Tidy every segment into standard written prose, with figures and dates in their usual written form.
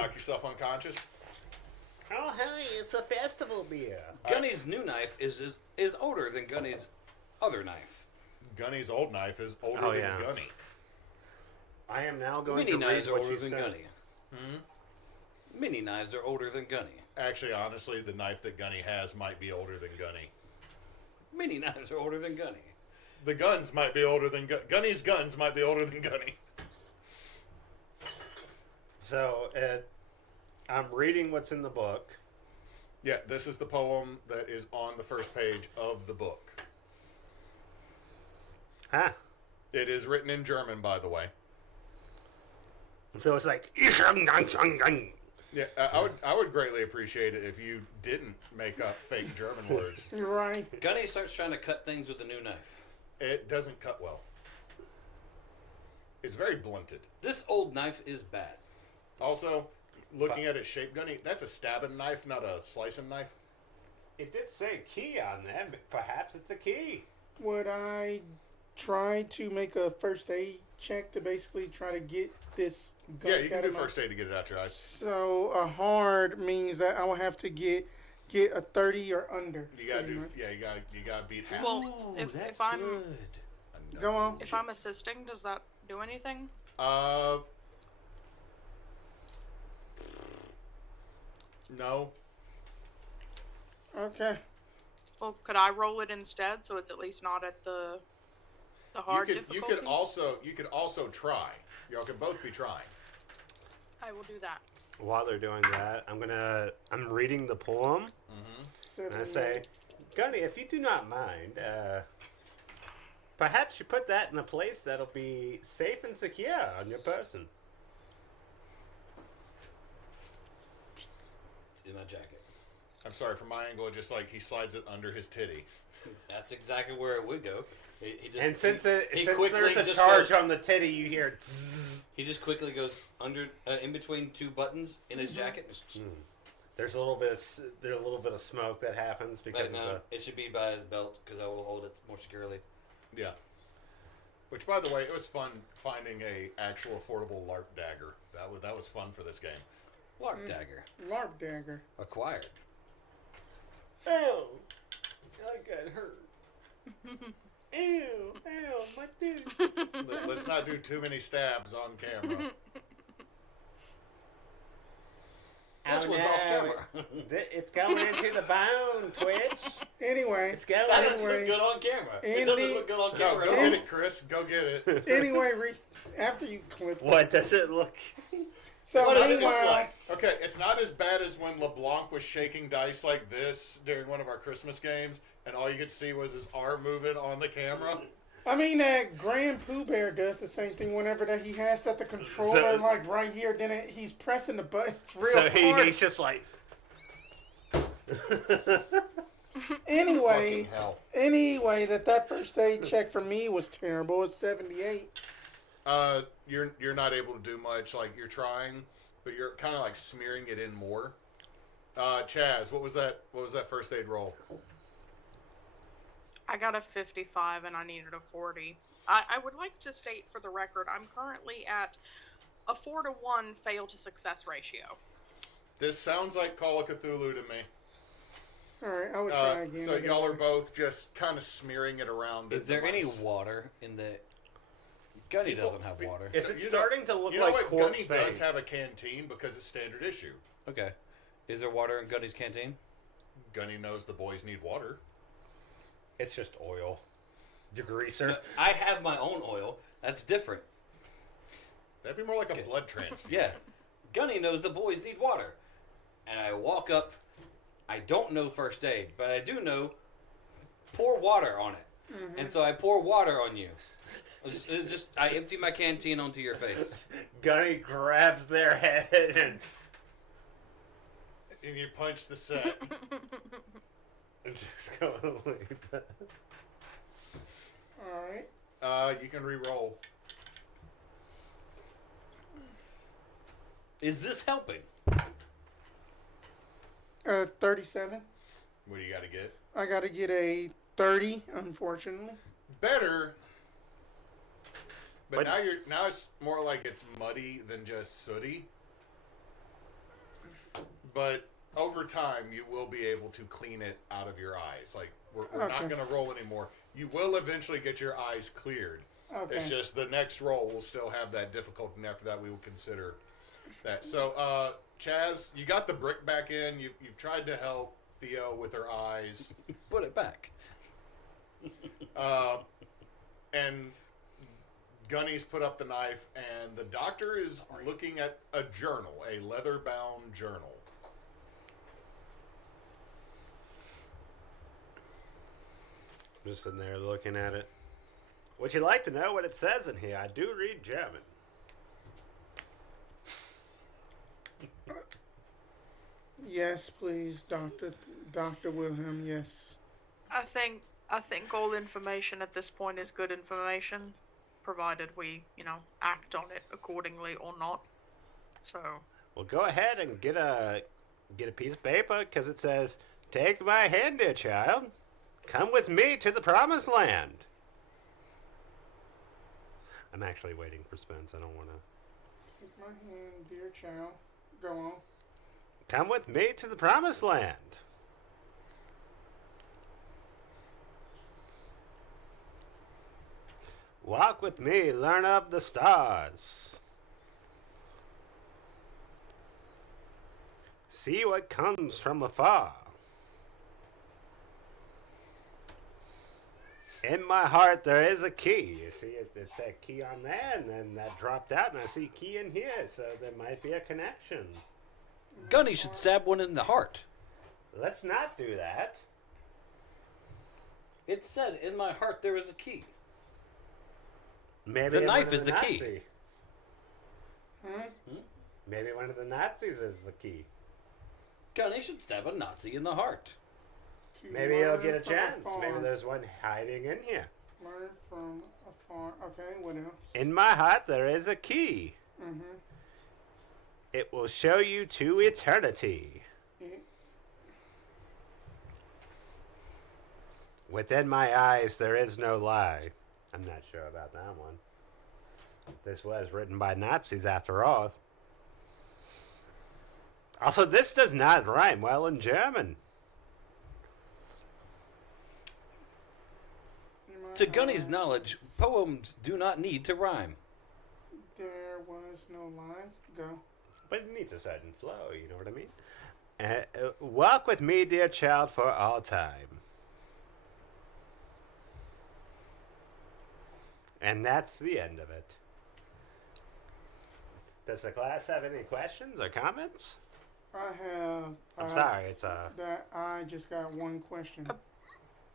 knock yourself unconscious. Oh, hey, it's a festival beer. Gunny's new knife is older than Gunny's other knife. Gunny's old knife is older than Gunny. I am now going Mini to knives read are what older you than said. Gunny. Mini knives are older than Gunny. Actually, honestly, the knife that Gunny has might be older than Gunny. Mini knives are older than Gunny. The guns might be older than Gunny's guns might be older than Gunny. So, I'm reading what's in the book. Yeah, this is the poem that is on the first page of the book. Huh. It is written in German, by the way. So it's like... Yeah, I would greatly appreciate it if you didn't make up fake German words. You're right. Gunny starts trying to cut things with a new knife. It doesn't cut well. It's very blunted. This old knife is bad. Also, looking at its shape, Gunny, that's a stabbing knife, not a slicing knife. It did say key on there, but perhaps it's a key. Would I try to make a first aid check to basically try to get this gunk Yeah, you can out do of my... first aid to get it out your eyes. So a hard means that I will have to get a 30 or under. You gotta do, much. yeah, you gotta beat half. Well, That's if I'm good. Go on. if I'm assisting, does that do anything? No. Okay. Well, could I roll it instead so it's at least not at the hard difficulty? You could also try. Y'all could both be trying. I will do that. While they're doing that, I'm reading the poem. And I say, Gunny, if you do not mind, perhaps you put that in a place that'll be safe and secure on your person. In my jacket. I'm sorry, from my angle, it just like he slides it under his titty. That's exactly where it would go. He just, And since there's a just charge goes- on the titty, you hear zzz. He just quickly goes under, in between two buttons in his jacket. And just, There's a little bit of smoke that happens because right now, it should be by his belt because I will hold it more securely. Yeah. Which, by the way, it was fun finding a actual affordable LARP dagger. That was fun for this game. Lark dagger. LARP dagger. Acquired. Ow! I got hurt. Ew! Ow! My dude. Let's not do too many stabs on camera. This one's off camera. It's going into the bone, Twitch. Anyway. It's going. That doesn't Anyway. look good on camera. It Andy- doesn't look good on No, camera go at all. get it, Chris. Go get it. Anyway, after you clip. What does it look? So What does it meanwhile, look like? Okay, it's not as bad as when LeBlanc was shaking dice like this during one of our Christmas games, and all you could see was his arm moving on the camera. I mean that Grand Pooh Bear does the same thing whenever that he has that the controller So- like right here, then he's pressing the buttons real So hard. he's just like. Anyway, Fucking hell. that first aid check for me was terrible. It's 78. You're not able to do much. Like you're trying, but you're kind of like smearing it in more. Chaz, what was that? What was that first aid roll? I got a 55 and I needed a 40. I would like to state for the record, I'm currently at a 4-to-1 fail to success ratio. This sounds like Call of Cthulhu to me. All right, I would try again. So y'all are both just kind of smearing it around. Is there any water in the... Gunny doesn't have water. Is it You know- starting to look You know like what? corpse Gunny paint? does have a canteen because it's standard issue. Okay. Is there water in Gunny's canteen? Gunny knows the boys need water. It's just oil. Degreaser. No, I have my own oil. That's different. That'd be more like a blood transfusion. Yeah. Gunny knows the boys need water. And I walk up. I don't know first aid, but I do know pour water on it. And so I pour water on you. It's just I empty my canteen onto your face. Gunny grabs their head and And you punch the set. just go like that. All right. You can re-roll. Is this helping? 37. What do you got to get? I got to get a 30, unfortunately. Better. But But- now it's more like it's muddy than just sooty. but over time you will be able to clean it out of your eyes. Like we're not going to roll anymore. You will eventually get your eyes cleared. Okay. It's just the next roll will still have that difficulty, and after that we will consider that. So, Chaz, you got the brick back in. You've tried to help Theo with her eyes. Put it back. And Gunny's put up the knife, and the doctor is looking at a journal, a leather-bound journal. Just sitting there looking at it. Would you like to know what it says in here? I do read German. Yes, please, Dr. Wilhelm, yes. I think all information at this point is good information, provided we, act on it accordingly or not. So. Well, go ahead and get a piece of paper, because it says, "Take my hand, dear child. Come with me to the promised land." I'm actually waiting for Spence. I don't want to. Take my hand, dear child. Go on. Come with me to the promised land. Walk with me, learn of the stars. See what comes from afar. In my heart there is a key. You see, it's that key on there, and then that dropped out, and I see key in here, so there might be a connection. Gunny should stab one in the heart. Let's not do that. It said, "In my heart there is a key." Maybe The knife one of is the key. Nazis. Maybe one of the Nazis is the key. Gunny should stab a Nazi in the heart. Maybe he'll get a chance. Maybe there's one hiding in here. Learn from afar. Okay, what else? In my heart there is a key. Mm-hmm. It will show you to eternity. Within my eyes there is no lie. I'm not sure about that one. This was written by Nazis after all. Also, this does not rhyme well in German. To Gunny's knowledge, poems do not need to rhyme. There was no lie. Go. But it needs a certain flow, you know what I mean? Walk with me, dear child, for all time. And that's the end of it. Does the class have any questions or comments? I have. I'm sorry, it's That I just got one question.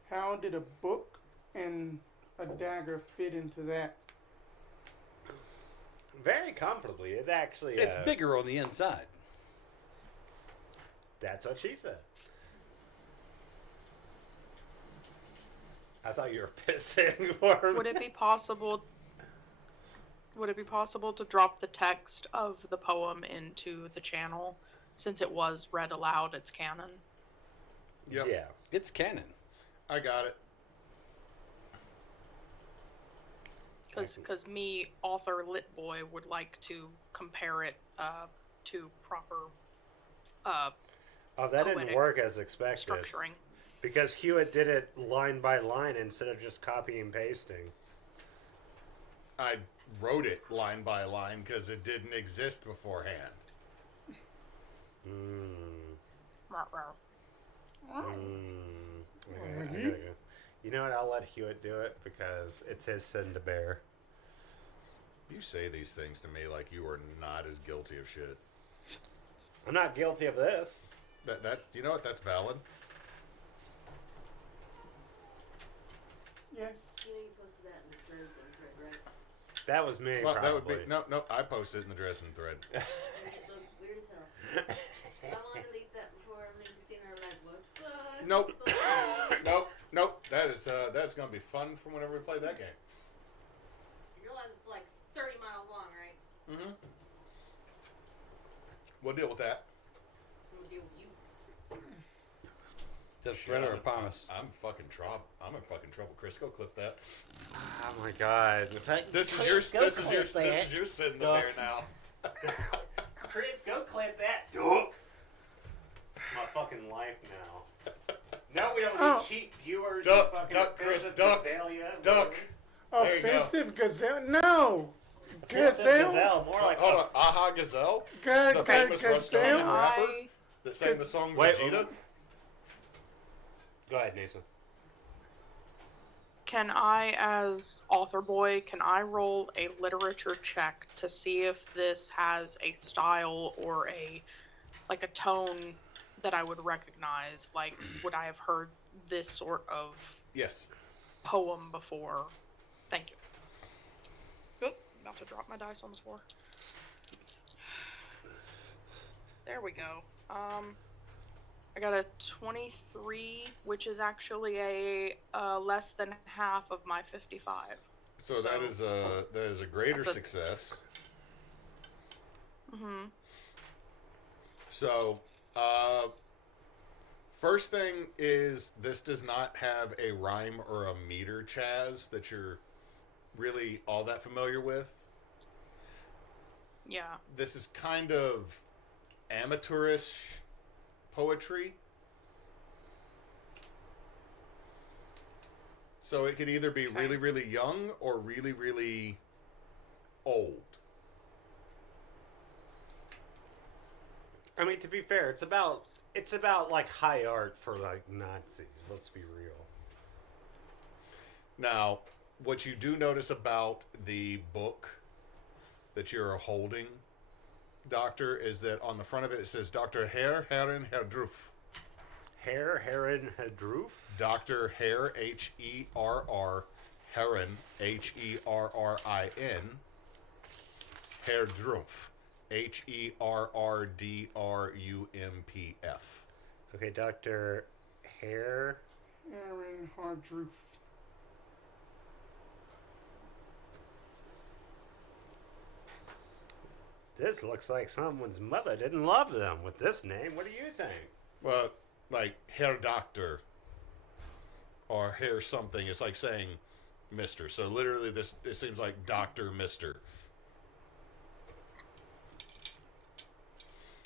How did a book and a dagger fit into that? very comfortably. It actually. It's bigger on the inside. That's what she said. I thought you were pissing for me. Would it be possible? Would it be possible to drop the text of the poem into the channel, since it was read aloud? It's canon. Yep. Yeah. It's canon. I got it. Because me, author Lit Boy, would like to compare it to proper Oh, that didn't poetic work as expected. structuring. Because Hewitt did it line by line instead of just copy and pasting. I wrote it line by line because it didn't exist beforehand. I gotta go. You know what? I'll let Hewitt do it because it's his sin to bear. You say these things to me like you are not as guilty of shit. I'm not guilty of this. That you know what? That's valid. Yes. You know you posted that in the Dresden thread, right? That was me. Well, probably. that would be no. I posted it in the dressing thread. And it looks weird as hell. I want to delete that before Christina or like, what the fuck? Nope. What's going on? Nope. That's gonna be fun for whenever we play that game. You realize it's like 30 miles long, right? Mm-hmm. We'll deal with that. I'm gonna deal with you. Just Shit, render upon us. I'm fucking trouble. I'm in fucking trouble. Chris, go clip that. Oh my god. This is your sitting there now. Chris, go clip that. Duke. life now. No, we don't Oh. need cheap viewers. Duck, you fucking duck, Chris, offensive duck, Gazelle, duck. There you go. Offensive gazelle? No. Offensive Gazelle? Gazelle, more like Hold on. Aha Gazelle? God, The God, famous Can Westonian gazelle? rapper I that sang the song Wait, Vegeta? Go ahead, Neysa. Can I, as author boy, can I roll a literature check to see if this has a style or a tone that I would recognize? Like, would I have heard this sort of Yes. poem before? Thank you. Oop, about to drop my dice on the floor. There we go. I got a 23, which is actually a less than half of my 55. So that is a greater That's a- success. Mm-hmm. So, first thing is this does not have a rhyme or a meter, Chaz, that you're really all that familiar with. Yeah. This is kind of amateurish poetry. So it could either be Okay. really, really young or really, really old. I mean, to be fair, it's about like high art for like Nazis. Let's be real. Now, what you do notice about the book that you're holding, Doctor, is that on the front of it, it says Dr. Herr Herren Herdruf. Heron Hadroof. Dr. Herr, H-E-R-R, Herren, H-E-R-R-I-N, Herdruf, H-E-R-R-D-R-U-M-P-F. Okay, Dr. Hare. Aaron Hardroof. This looks like someone's mother didn't love them with this name. What do you think? Well, like Herr Doctor or Herr something. It's like saying Mister. So literally, it seems like Doctor Mister.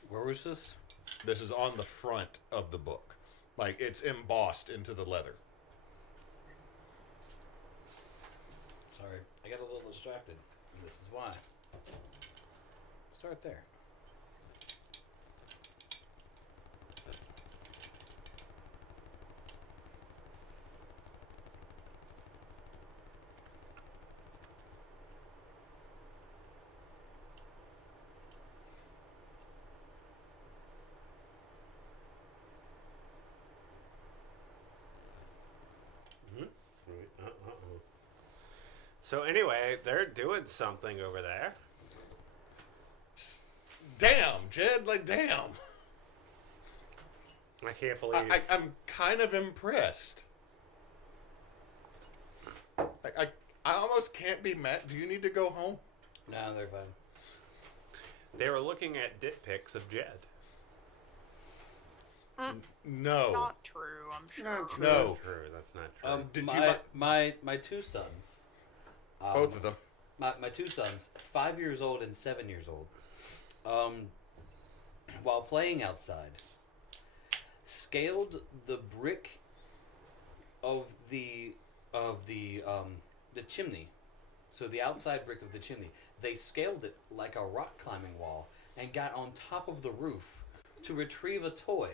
Where was this? This is on the front of the book, like it's embossed into the leather. Sorry, I got a little distracted. And this is why. Start there. So anyway, they're doing something over there. Damn, Jed, like damn. I can't believe. I'm kind of impressed. I almost can't be mad. Do you need to go home? No, they're fine. They were looking at dick pics of Jed. No. Not true, I'm sure. Not true. No. True, that's not true. Did you my two sons. Both of them. My two sons, 5 years old and 7 years old, while playing outside, scaled the brick of the chimney. So the outside brick of the chimney. They scaled it like a rock climbing wall and got on top of the roof to retrieve a toy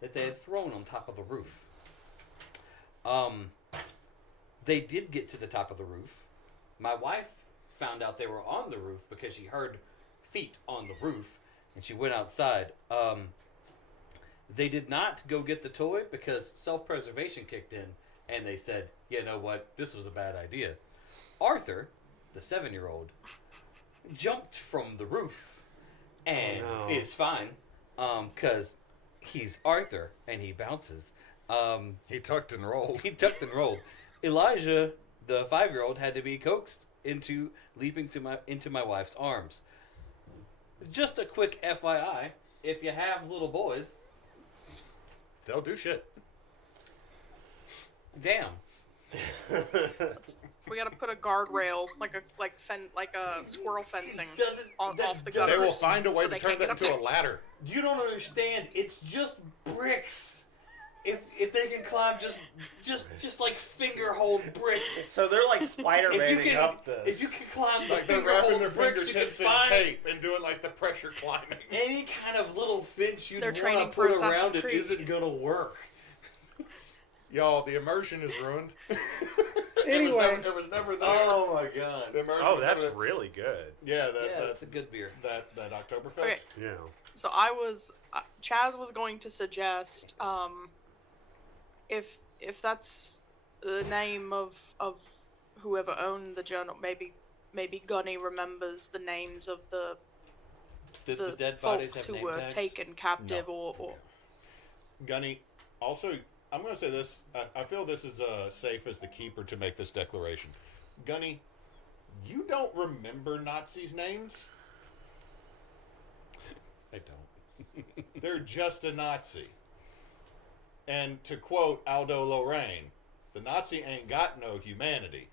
that they had thrown on top of the roof. They did get to the top of the roof. My wife found out they were on the roof because she heard feet on the roof, and she went outside. They did not go get the toy because self-preservation kicked in, and they said, you know what, this was a bad idea. Arthur, the 7-year-old, jumped from the roof, and Oh, no. it's fine, because he's Arthur, and he bounces. He tucked and rolled. He tucked and rolled. Elijah, the 5-year-old, had to be coaxed into leaping into my wife's arms. Just a quick FYI, if you have little boys, They'll do shit. damn. We gotta put a guardrail, like a squirrel fencing, Doesn't off the that- They gutters. will find a way so to they turn can't that get up into a there. ladder. You don't understand. It's just bricks. If they can climb just like finger hold bricks. So they're like If Spider-Maning you can, up this. if you can climb the Like they're finger wrapping hold their bricks, you can fingertips in find tape and doing like the pressure climbing. any kind of little fence you'd They're want training to for put Assassin's around it Creed. isn't gonna work. Y'all, the immersion is ruined. Anyway. it was never there. Oh my god. The immersion Oh, was that's never- really good. Yeah, Yeah, that's a good beer. that Oktoberfest. Okay, Yeah. so I was Chaz was going to suggest if that's the name of whoever owned the journal, maybe Gunny remembers the names of the Did the dead bodies folks have who name were tags? taken captive or Gunny, also, I'm going to say this. I feel this is safe as the keeper to make this declaration. Gunny, you don't remember Nazis' names? I don't. They're just a Nazi. And to quote Aldo Lorraine, the Nazi ain't got no humanity.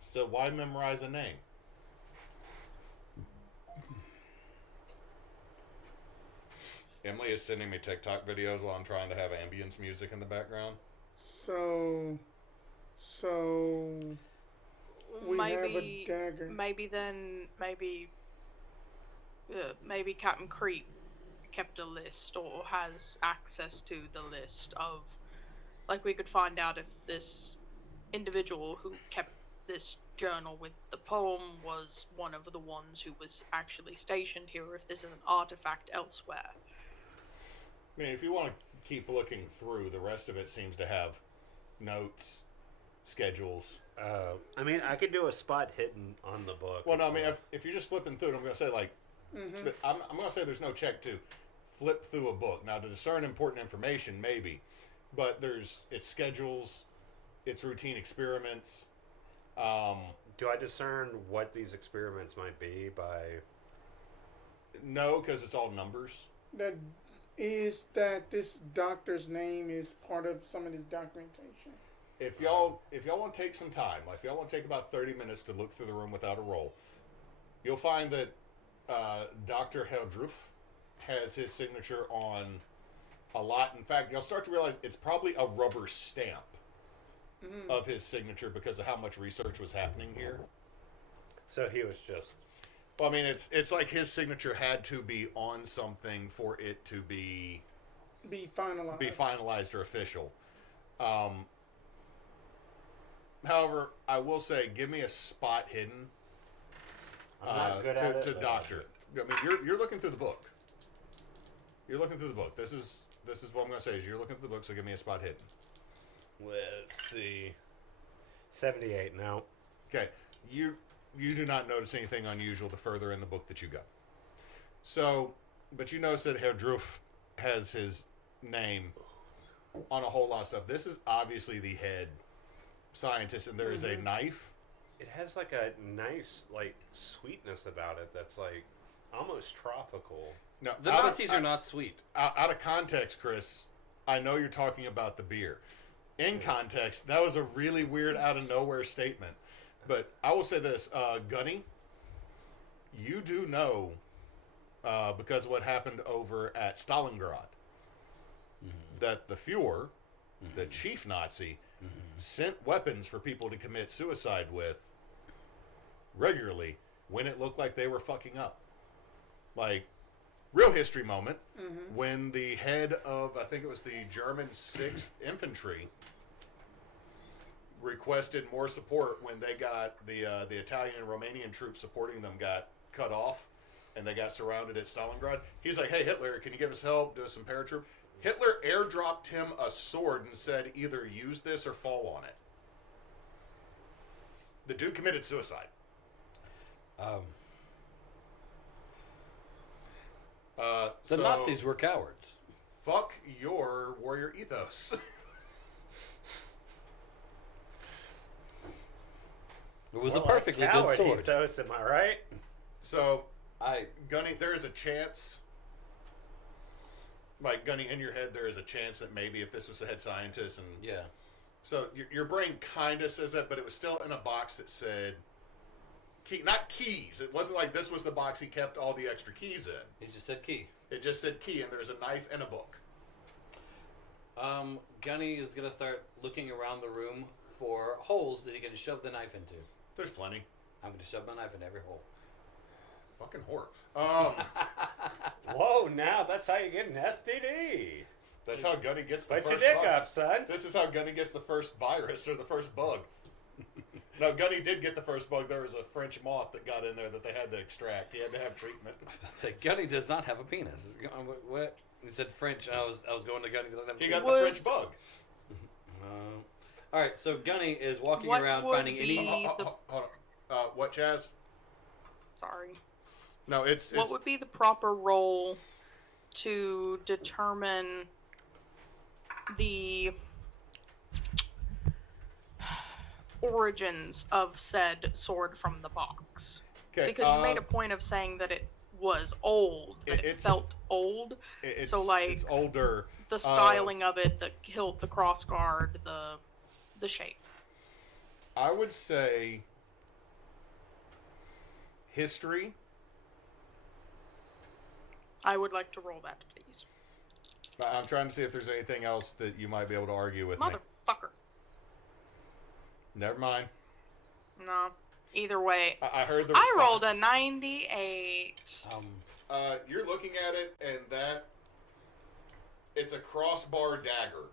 So why memorize a name? Emily is sending me TikTok videos while I'm trying to have ambience music in the background. So we have a maybe dagger. maybe Captain Creep kept a list or has access to the list of, like, we could find out if this individual who kept this journal with the poem was one of the ones who was actually stationed here, or if this is an artifact elsewhere. I mean, if you want to keep looking through, the rest of it seems to have notes, schedules. I mean, I could do a spot hidden on the book. Well, no, I mean, if you're just flipping through it, I'm going to say, like, I'm going to say there's no check to flip through a book. Now, to discern important information, maybe. But it's schedules, it's routine experiments. Do I discern what these experiments might be by... No, because it's all numbers. That that this doctor's name is part of some of this documentation. If y'all want to take some time, like if y'all want to take about 30 minutes to look through the room without a roll, you'll find that Dr. Heldruf has his signature on a lot. In fact, you'll start to realize it's probably a rubber stamp of his signature because of how much research was happening here. So he was just... Well, I mean, it's like his signature had to be on something for it to be finalized or official. However, I will say, give me a spot hidden I'm not good at it, to but- doctor. I mean, you're looking through the book. You're looking through the book. This is what I'm going to say. Is you're looking through the book, so give me a spot hidden. Let's see. 78 now. Okay, you do not notice anything unusual the further in the book that you go. So, but you notice that Herr Druff has his name on a whole lot of stuff. This is obviously the head scientist, and there is a knife. It has like a nice, like, sweetness about it that's like almost tropical. Now, The Nazis are not sweet. out of context, Chris. I know you're talking about the beer. In context, that was a really weird, out of nowhere statement. But I will say this, Gunny, you do know, because of what happened over at Stalingrad, that the Fuhrer, the chief Nazi, sent weapons for people to commit suicide with regularly when it looked like they were fucking up. Like, real history moment, when the head of, I think it was the German 6th Infantry, requested more support when they got the Italian and Romanian troops supporting them got cut off and they got surrounded at Stalingrad. He's like, hey, Hitler, can you give us help? Do us some paratroop. Hitler airdropped him a sword and said, either use this or fall on it. The dude committed suicide. The Nazis were cowards. Fuck your warrior ethos. It was Well, a perfectly good coward sword. ethos, am I right? So, I Gunny, there is a chance, like Gunny, in your head, there is a chance that maybe if this was the head scientist and yeah. So your brain kind of says that, but it was still in a box that said key, not keys. It wasn't like this was the box he kept all the extra keys in. He just said key. It just said key, and there's a knife and a book. Gunny is gonna start looking around the room for holes that he can shove the knife into. There's plenty. I'm gonna shove my knife in every hole. Fucking whore. Whoa, now that's how you get an STD. That's how Gunny gets the Put your first dick bug. up, son. This is how Gunny gets the first virus or the first bug. No, Gunny did get the first bug. There was a French moth that got in there that they had to extract. He had to have treatment. I'd say Gunny does not have a penis. What? You said French, and I was going to Gunny. Doesn't have a He penis. got the French bug. All right, so Gunny is walking What around would finding any. be- Hold on. What, Chaz? Sorry. No, it's What would be the proper role to determine the origins of said sword from the box? okay. Because you made a point of saying that it was old, that it it's- felt old. It's, so, like, it's older. The styling of it, the hilt, the cross guard, the shape. I would say history. I would like to roll that, please. I'm trying to see if there's anything else that you might be able to argue with me. Motherfucker. Never mind. No. Either way. I heard the I rolled a response. 98. You're looking at it, and it's a crossbar dagger.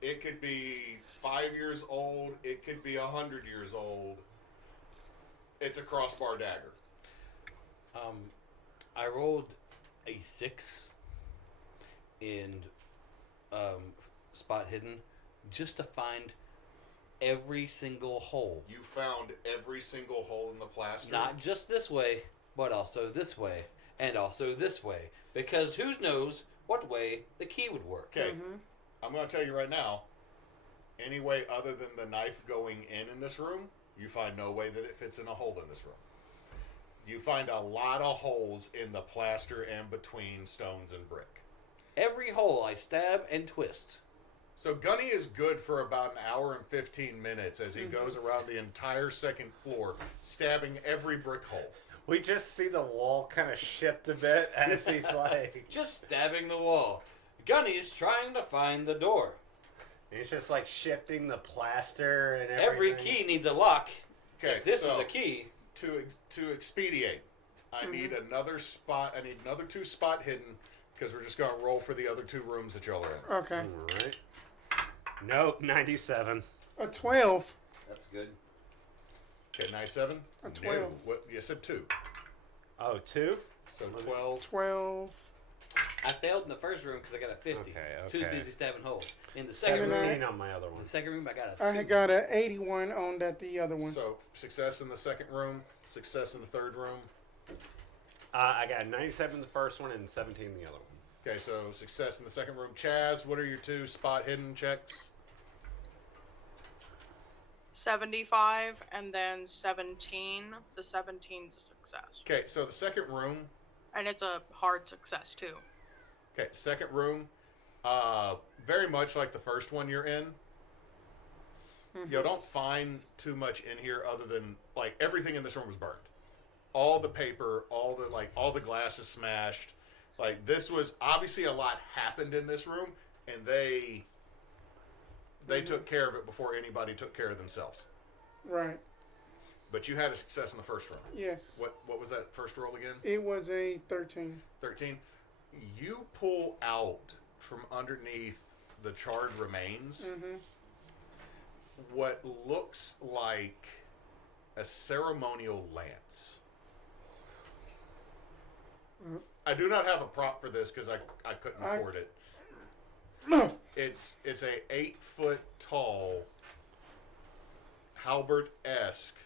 It could be 5 years old. It could be 100 years old. It's a crossbar dagger. I rolled a 6 in spot hidden just to find every single hole. You found every single hole in the plaster. Not just this way, but also this way, and also this way. Because who knows what way the key would work. Okay, I'm going to tell you right now. Any way other than the knife going in this room, you find no way that it fits in a hole in this room. You find a lot of holes in the plaster and between stones and brick. Every hole I stab and twist. So Gunny is good for about an hour and 15 minutes as he goes around the entire second floor, stabbing every brick hole. We just see the wall kind of shift a bit as he's like... Just stabbing the wall. Gunny's trying to find the door. He's just like shifting the plaster and everything. Every key needs a lock. Okay, If this so is a key. to expedite, I need another spot. I need another 2 spot hidden because we're just going to roll for the other 2 rooms that y'all are in. Okay. All right. Nope, 97. A 12. That's good. Okay, 97. A 12. No. What you said 2. Oh, 2? So 12. 12. I failed in the first room because I got a 50. Okay. Too busy stabbing holes. In the second 79. room, on my other in one. the second room, I got a 2. I had got a 81 on the other one. So success in the second room, success in the third room. I got 97 in the first one and 17 in the other one. Okay, so success in the second room. Chaz, what are your 2 spot hidden checks? 75 and then 17. The 17's a success. Okay, so the second room. And it's a hard success, too. Okay, second room. Very much like the first one you're in. You don't find too much in here other than like everything in this room was burned. All the paper, all the glass is smashed. Like this was obviously a lot happened in this room, and they took care of it before anybody took care of themselves. Right. But you had a success in the first room. Yes. What was that first roll again? It was a 13. 13. You pull out from underneath the charred remains what looks like a ceremonial lance. I do not have a prop for this because I couldn't afford it. No. It's a 8 foot tall halberd-esque.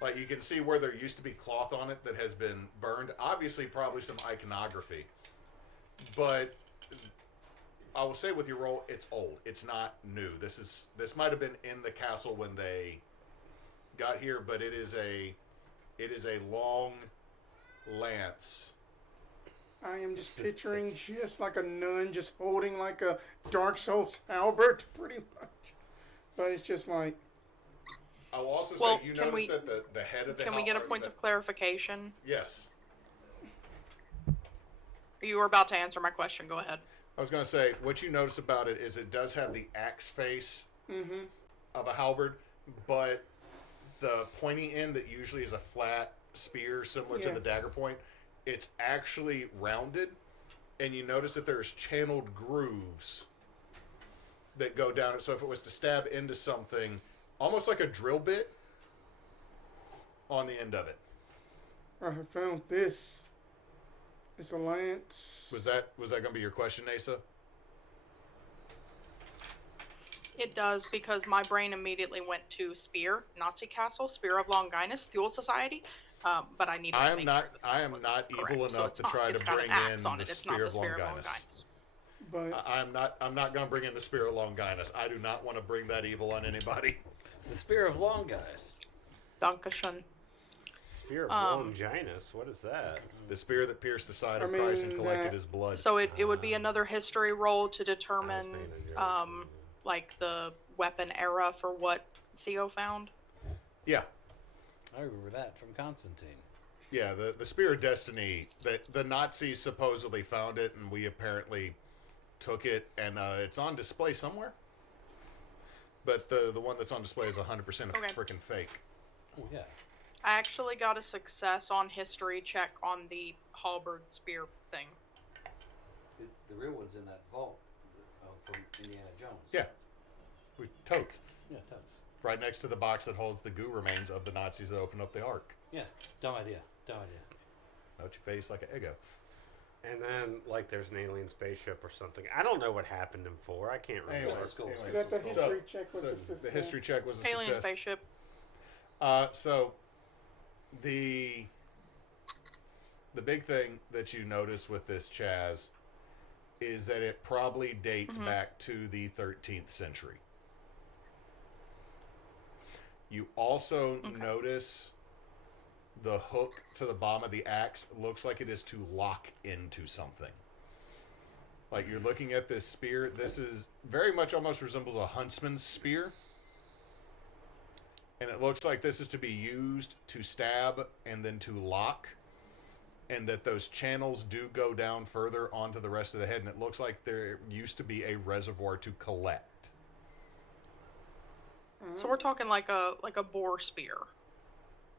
Like you can see where there used to be cloth on it that has been burned. Obviously, probably some iconography. But I will say with your roll, it's old. It's not new. This might have been in the castle when they got here, but it is a long lance I am just picturing just like a nun just holding like a Dark Souls halberd, pretty much. But it's just like, I will also Well, say you can notice we- that the head of the Can we get a point of clarification? Yes. You were about to answer my question. Go ahead. I was going to say, what you notice about it is it does have the axe face mm-hmm. of a halberd, but the pointy end that usually is a flat spear similar to Yeah. the dagger point, it's actually rounded, and you notice that there's channeled grooves that go down it. So if it was to stab into something, almost like a drill bit on the end of it. I have found this. It's a lance. Was that going to be your question, Neysa? It does, because my brain immediately went to Spear, Nazi Castle, Spear of Longinus, Fuel Society. But I needed to make sure that I am was not correct. evil So enough it's to not- try to it's got bring an axe in on the it. It's not Spear the of Spear of Longinus. Longinus. But I'm not going to bring in the Spear of Longinus. I do not want to bring that evil on anybody. The Spear of Long Guys. Dankeschön. Spear of Longinus. What is that? The spear that pierced the side of I Christ and mean, collected that- his blood. So it would be another history roll to I was determine, thinking of Jeremy. like the weapon era for what Theo found. Yeah. I remember that from Constantine. Yeah, the Spear of Destiny, the Nazis supposedly found it, and we apparently took it, and it's on display somewhere. But the one that's on display is 100% Okay. freaking fake. Oh, yeah. I actually got a success on history check on the halberd spear thing. The real one's in that vault from Indiana Jones. Yeah. We totes. Yeah, totes. Right next to the box that holds the goo remains of the Nazis that opened up the Ark. Yeah, dumb idea. Dumb idea. Note your face like an ego. And then, like, there's an alien spaceship or something. I don't know what happened in 4. I can't remember. Anyway, What's the score? that the So- history check was So a success. the history check was a Alien success. spaceship. So the big thing that you notice with this Chaz is that it probably dates back to the 13th century. You also notice the hook to the bottom of the axe looks like it is to lock into something. Like you're looking at this spear. This is very much almost resembles a huntsman's spear. And it looks like this is to be used to stab and then to lock. And that those channels do go down further onto the rest of the head. And it looks like there used to be a reservoir to collect. So we're talking like a boar spear.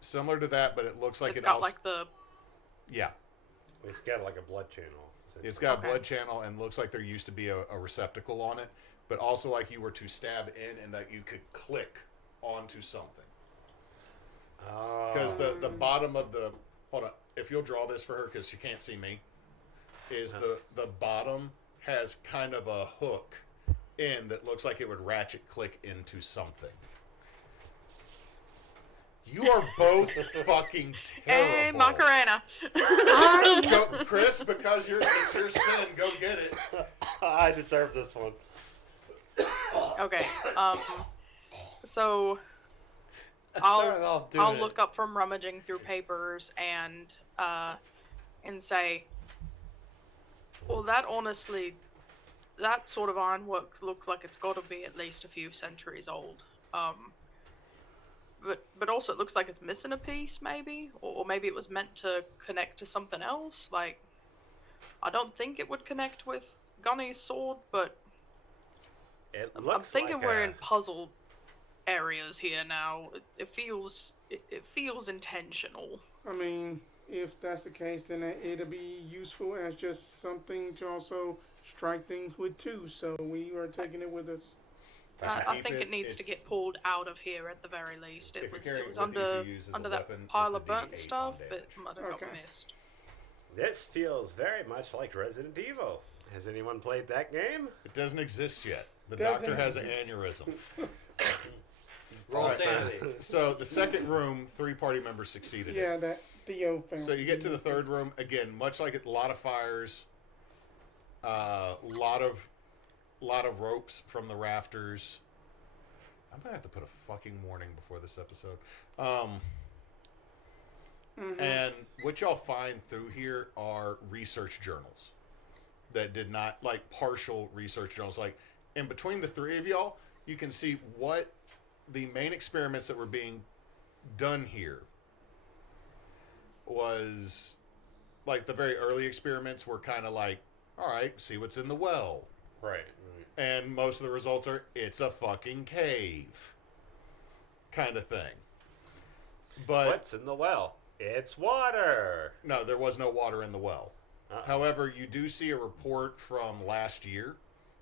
Similar to that, but it looks like It's it got also... like the Yeah. It's got, like, a blood channel. It's got a Okay. blood channel and looks like there used to be a receptacle on it. But also like you were to stab in and that you could click onto something. Because the bottom of the... Hold on. If you'll draw this for her, because she can't see me, is the bottom has kind of a hook in that looks like it would ratchet click into something. You are both fucking terrible. Hey, Macarena. Go, Chris, because it's your sin. Go get it. I deserve this one. Okay. So started off doing I'll it. look up from rummaging through papers and say, well, that honestly, that sort of ironwork looks like it's got to be at least a few centuries old. But also it looks like it's missing a piece, maybe, or maybe it was meant to connect to something else. Like, I don't think it would connect with Gunny's sword, but It I'm looks thinking like we're a- in puzzle areas here now. It feels intentional. I mean, if that's the case, then it'll be useful as just something to also strike things with too. So we are taking it with us. I Keep think it- it needs to it's- get pulled out of here at the very least. If It you're was carrying it was it with you under to use as a under that weapon, pile it's a of burnt D8 on stuff. It damage. might have got Okay. missed. This feels very much like Resident Evil. Has anyone played that game? It doesn't exist yet. The Doesn't doctor has an exist. aneurysm. Roll Alright. sanity. So the second room, 3 party members succeeded. Yeah, that Theo found. So you get to the third room again, much like a lot of fires, lot of ropes from the rafters. I'm gonna have to put a fucking warning before this episode. And what y'all find through here are research journals that did not, like partial research journals. Like in between the three of y'all, you can see what the main experiments that were being done here was. Like the very early experiments were kind of like, all right, see what's in the well. Right. And most of the results are, it's a fucking cave. Kind of thing. But What's in the well? It's water. no, there was no water in the well. However, you do see a report from last year,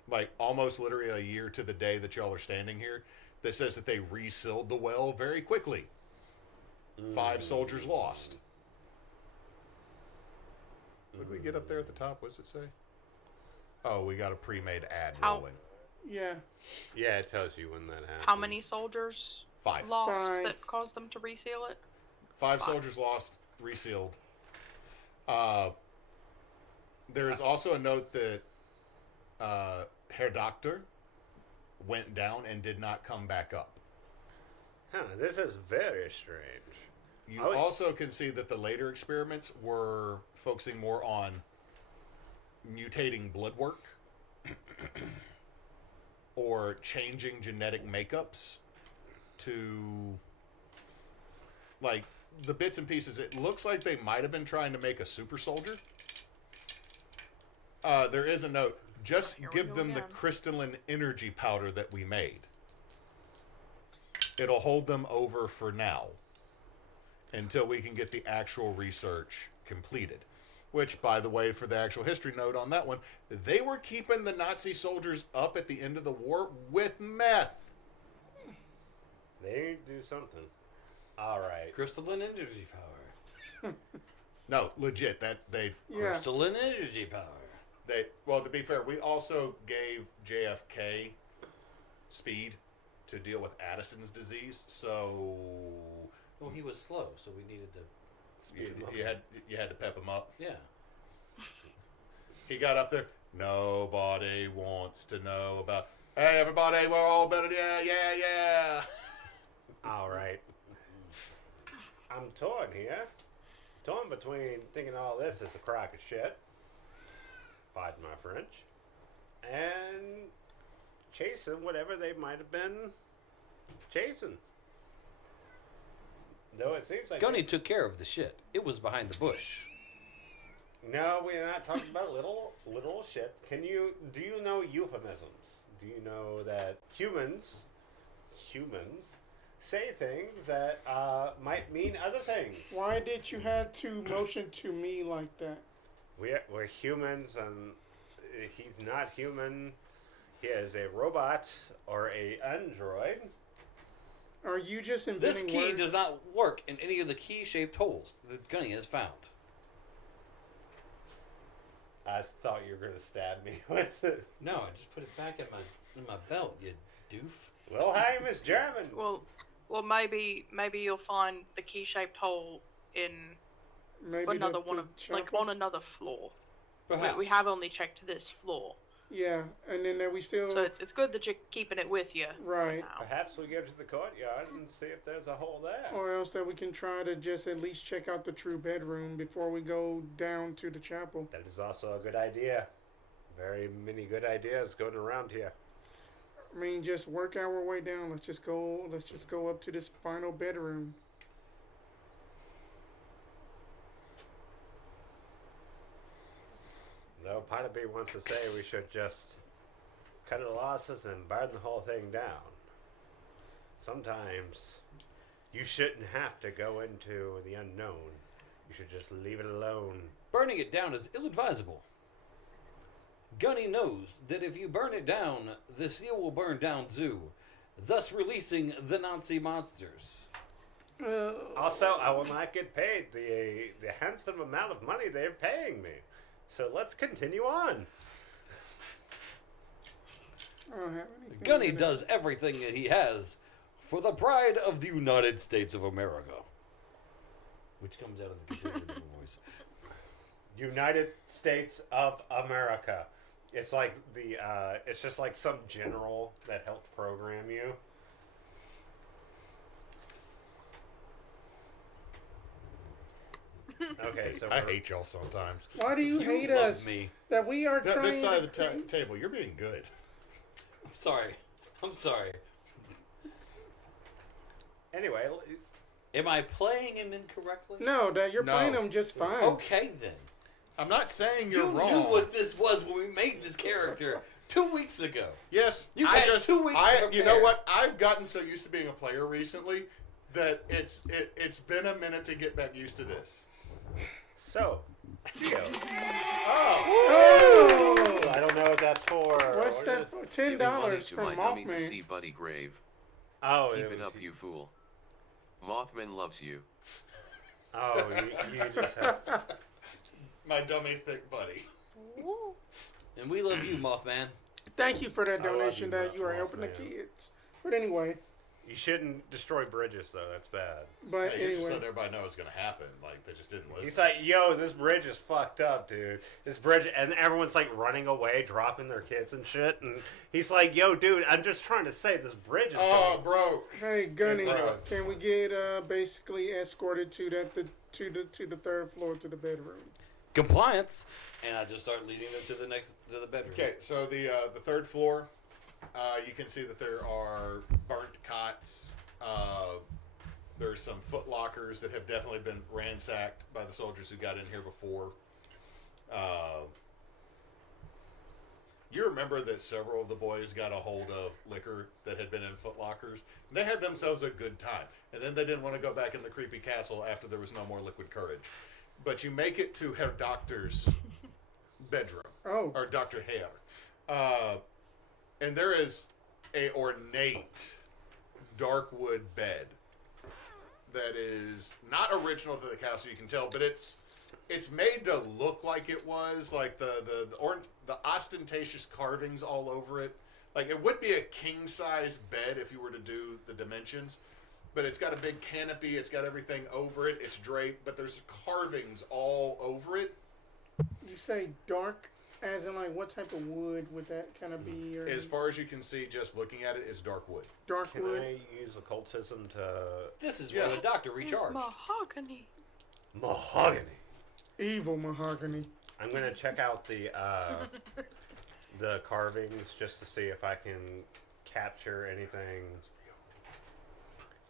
like almost literally a year to the day that y'all are standing here, that says that they resealed the well very quickly. 5 soldiers lost. What did we get up there at the top? What's it say? Oh, we got a pre-made ad rolling. Yeah. Yeah, it tells you when that happens. How many soldiers 5. lost 5. that caused them to reseal it? 5 soldiers lost, resealed. There is also a note that Herr Doctor went down and did not come back up. Huh, this is very strange. You also can see that the later experiments were focusing more on mutating blood work or changing genetic makeups to, like, the bits and pieces. It looks like they might have been trying to make a super soldier. There is a note. Just Here we give go them the again. crystalline energy powder that we made. It'll hold them over for now until we can get the actual research completed. Which, by the way, for the actual history note on that one, they were keeping the Nazi soldiers up at the end of the war with meth. They do something. All right. Crystalline energy power. No, legit. That they Yeah. Crystalline energy power. well, to be fair, we also gave JFK speed to deal with Addison's disease. So Well, he was slow, so we needed to speed him up. you had to pep him up. Yeah. He got up there. Nobody wants to know about. Hey, everybody, we're all better. Yeah. All right. I'm torn here. Torn between thinking all this is a crock of shit, pardon my French, and chasing whatever they might have been chasing. Though it seems like Gunny took care of the shit. It was behind the bush. No, we're not talking about literal shit. Do you know euphemisms? Do you know that humans say things that might mean other things? Why did you have to motion to me like that? We're humans, and he's not human. He is a robot or a android. Are you just This inventing key words? does not work in any of the key-shaped holes that Gunny has found. I thought you were going to stab me with it. No, I just put it back in my belt, you doof. Wilhelm is German. Well, maybe you'll find the key-shaped hole in Maybe another the one of like chapel? on another floor. Perhaps. We have only checked this floor, Yeah, and then we still so it's good that you're keeping it with you. Right. For now. Perhaps we go to the courtyard and see if there's a hole there. or else that we can try to just at least check out the true bedroom before we go down to the chapel. That is also a good idea. Very many good ideas going around here. I mean, just work our way down. Let's just go up to this final bedroom. Though part of me wants to say we should just cut our losses and burn the whole thing down. Sometimes you shouldn't have to go into the unknown. You should just leave it alone. Burning it down is ill-advisable. Gunny knows that if you burn it down, the seal will burn down too, thus releasing the Nazi monsters. Also, I will not get paid the handsome amount of money they're paying me. So let's continue on. I don't have anything. Gunny in it. does everything that he has for the pride of the United States of America. Which comes out of the completely different voice. United States of America. It's like it's just like some general that helped program you. Okay, so I we're- hate y'all sometimes. Why do you hate love us? me. That we are trying This side to of the table, you're being good. I'm sorry. I'm sorry. Anyway, Am I playing him incorrectly? No, that you're No. playing them just fine. Okay then. I'm not saying you're You wrong. knew what this was when we made this character 2 weeks ago. Yes, You've I had just 2 weeks to you know prepare. what? I've gotten so used to being a player recently that it's been a minute to get back used to this. so Theo. Oh, Oh! I don't know what that's for. What's What that is- for? Giving money $10 to from my dummy to Mothman. see Buddy Grave. Oh, Keep it it was- up, you fool. Mothman loves you. Oh, you just have. my dummy thick buddy. Ooh. And we love you, Mothman. Thank you for that I love donation you, that you are helping the Mothman. kids. But anyway, You shouldn't destroy bridges, though. That's bad. but Hey, you just anyway, letting everybody know it's gonna happen. Like they just didn't listen. He's like, yo, this bridge is fucked up, dude. This bridge, and everyone's like running away, dropping their kids and shit. And he's like, yo, dude, I'm just trying to say this bridge is. oh, bro. hey Gunny, Bro. can we get basically escorted to the third floor to the bedroom? Compliance. And I just start leading them to the bedroom. Okay, so the third floor, you can see that there are burnt cots. There's some foot lockers that have definitely been ransacked by the soldiers who got in here before. You remember that several of the boys got a hold of liquor that had been in foot lockers. They had themselves a good time, and then they didn't want to go back in the creepy castle after there was no more liquid courage. But you make it to Herr Doctor's bedroom. Oh, Or Dr. Hare. And there is a ornate dark wood bed that is not original to the castle, you can tell, but it's made to look like it was, like the ostentatious carvings all over it. Like it would be a king size bed if you were to do the dimensions, but it's got a big canopy, it's got everything over it, it's draped, but there's carvings all over it. you say dark, as in like what type of wood would that kind of be? Or As far as you can see, just looking at it, it's dark wood. dark Can wood? I use occultism to This is Yeah. where the doctor It's recharged. mahogany. mahogany? Evil mahogany. I'm gonna check out the carvings just to see if I can capture anything.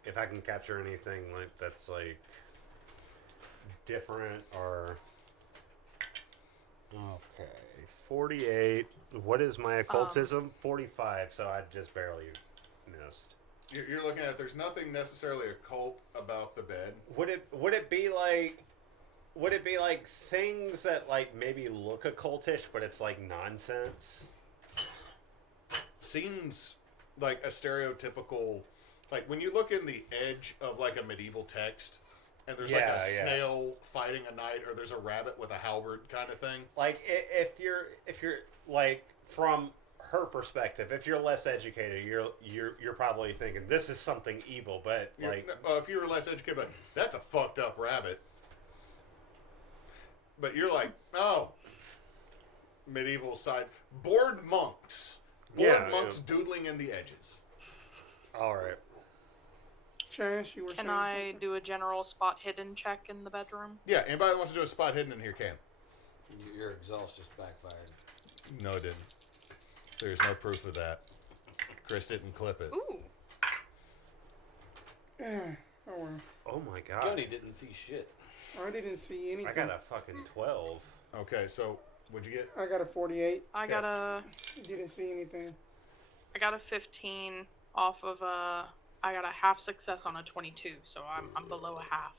If I can capture anything like that's like different or. Okay, 48. What is my occultism? 45. So I just barely missed. You're looking at there's nothing necessarily occult about the bed. Would it be like things that like maybe look occultish, but it's like nonsense? Seems like a stereotypical, like when you look in the edge of like a medieval text, and there's like Yeah, a yeah. snail fighting a knight, or there's a rabbit with a halberd kind of thing. Like if you're like from her perspective, if you're less educated, you're probably thinking this is something evil, but like If you were less educated, but that's a fucked up rabbit. But you're like, oh, medieval side, bored monks, doodling in the edges. all right. Chaz, you were Can saying I something? do a general spot hidden check in the bedroom? Yeah, anybody that wants to do a spot hidden in here can. Your exhaust just backfired. No, it didn't. There's no proof of that. Chris didn't clip it. Ooh. Yeah. Oh well. Oh my god. Gunny didn't see shit. I didn't see anything. I got a fucking 12. Okay, so what'd you get? I got a 48. I got a Didn't see anything. 15 off of I got a half success on a 22, so I'm below a half.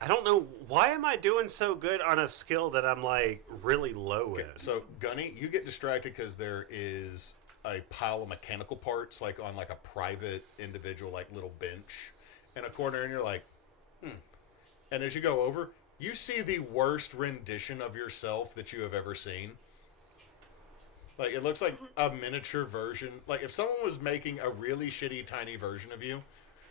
I don't know why am I doing so good on a skill that I'm like really low Okay, in. so Gunny, you get distracted because there is a pile of mechanical parts, like on like a private individual, like little bench in a corner, and you're like, And as you go over, you see the worst rendition of yourself that you have ever seen. Like it looks like a miniature version. Like if someone was making a really shitty tiny version of you,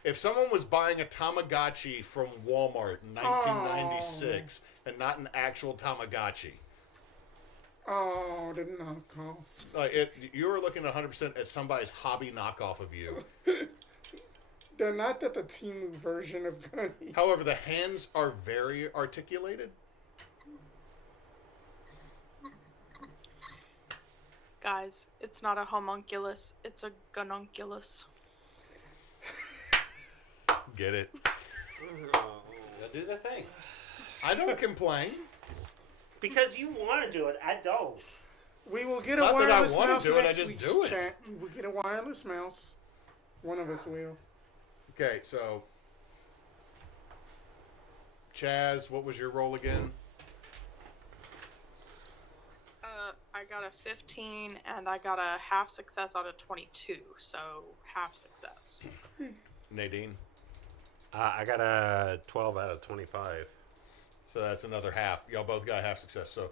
if someone was buying a Tamagotchi from Walmart in 1996 and not an actual Tamagotchi. Oh, the knockoff. Like you were looking 100% at somebody's hobby knockoff of you. They're not the Timu version of Gunny. However, the hands are very articulated. Guys, it's not a homunculus, it's a gununculus. Get it? Gotta do the thing. I don't complain. Because you want to do it, I don't. We will get It's a not that I wireless wanna mouse do it, I next just week's do it. chat. We will get a wireless mouse. One of us will. Okay, so Chaz, what was your roll again? I got a 15 and I got a half success out of 22, so half success. Nadine. I got a 12 out of 25. So that's another half. Y'all both got half success. So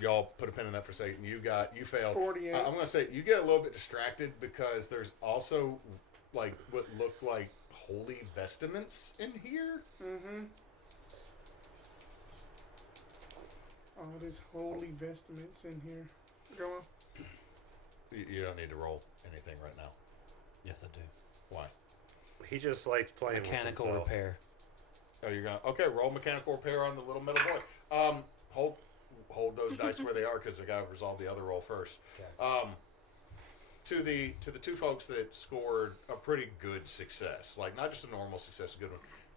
y'all put a pin in that for a second. You failed. 48. I'm gonna say you get a little bit distracted because there's also like what look like holy vestments in here. Mm-hmm. All these holy vestments in here. Go on. You don't need to roll anything right now. Yes, I do. Why? He just likes playing Mechanical with himself. repair. Oh, you're gonna roll mechanical repair on the little metal boy. Hold those dice where they are because we gotta resolve the other roll first. Okay. To the two folks that scored a pretty good success, like not just a normal success, a good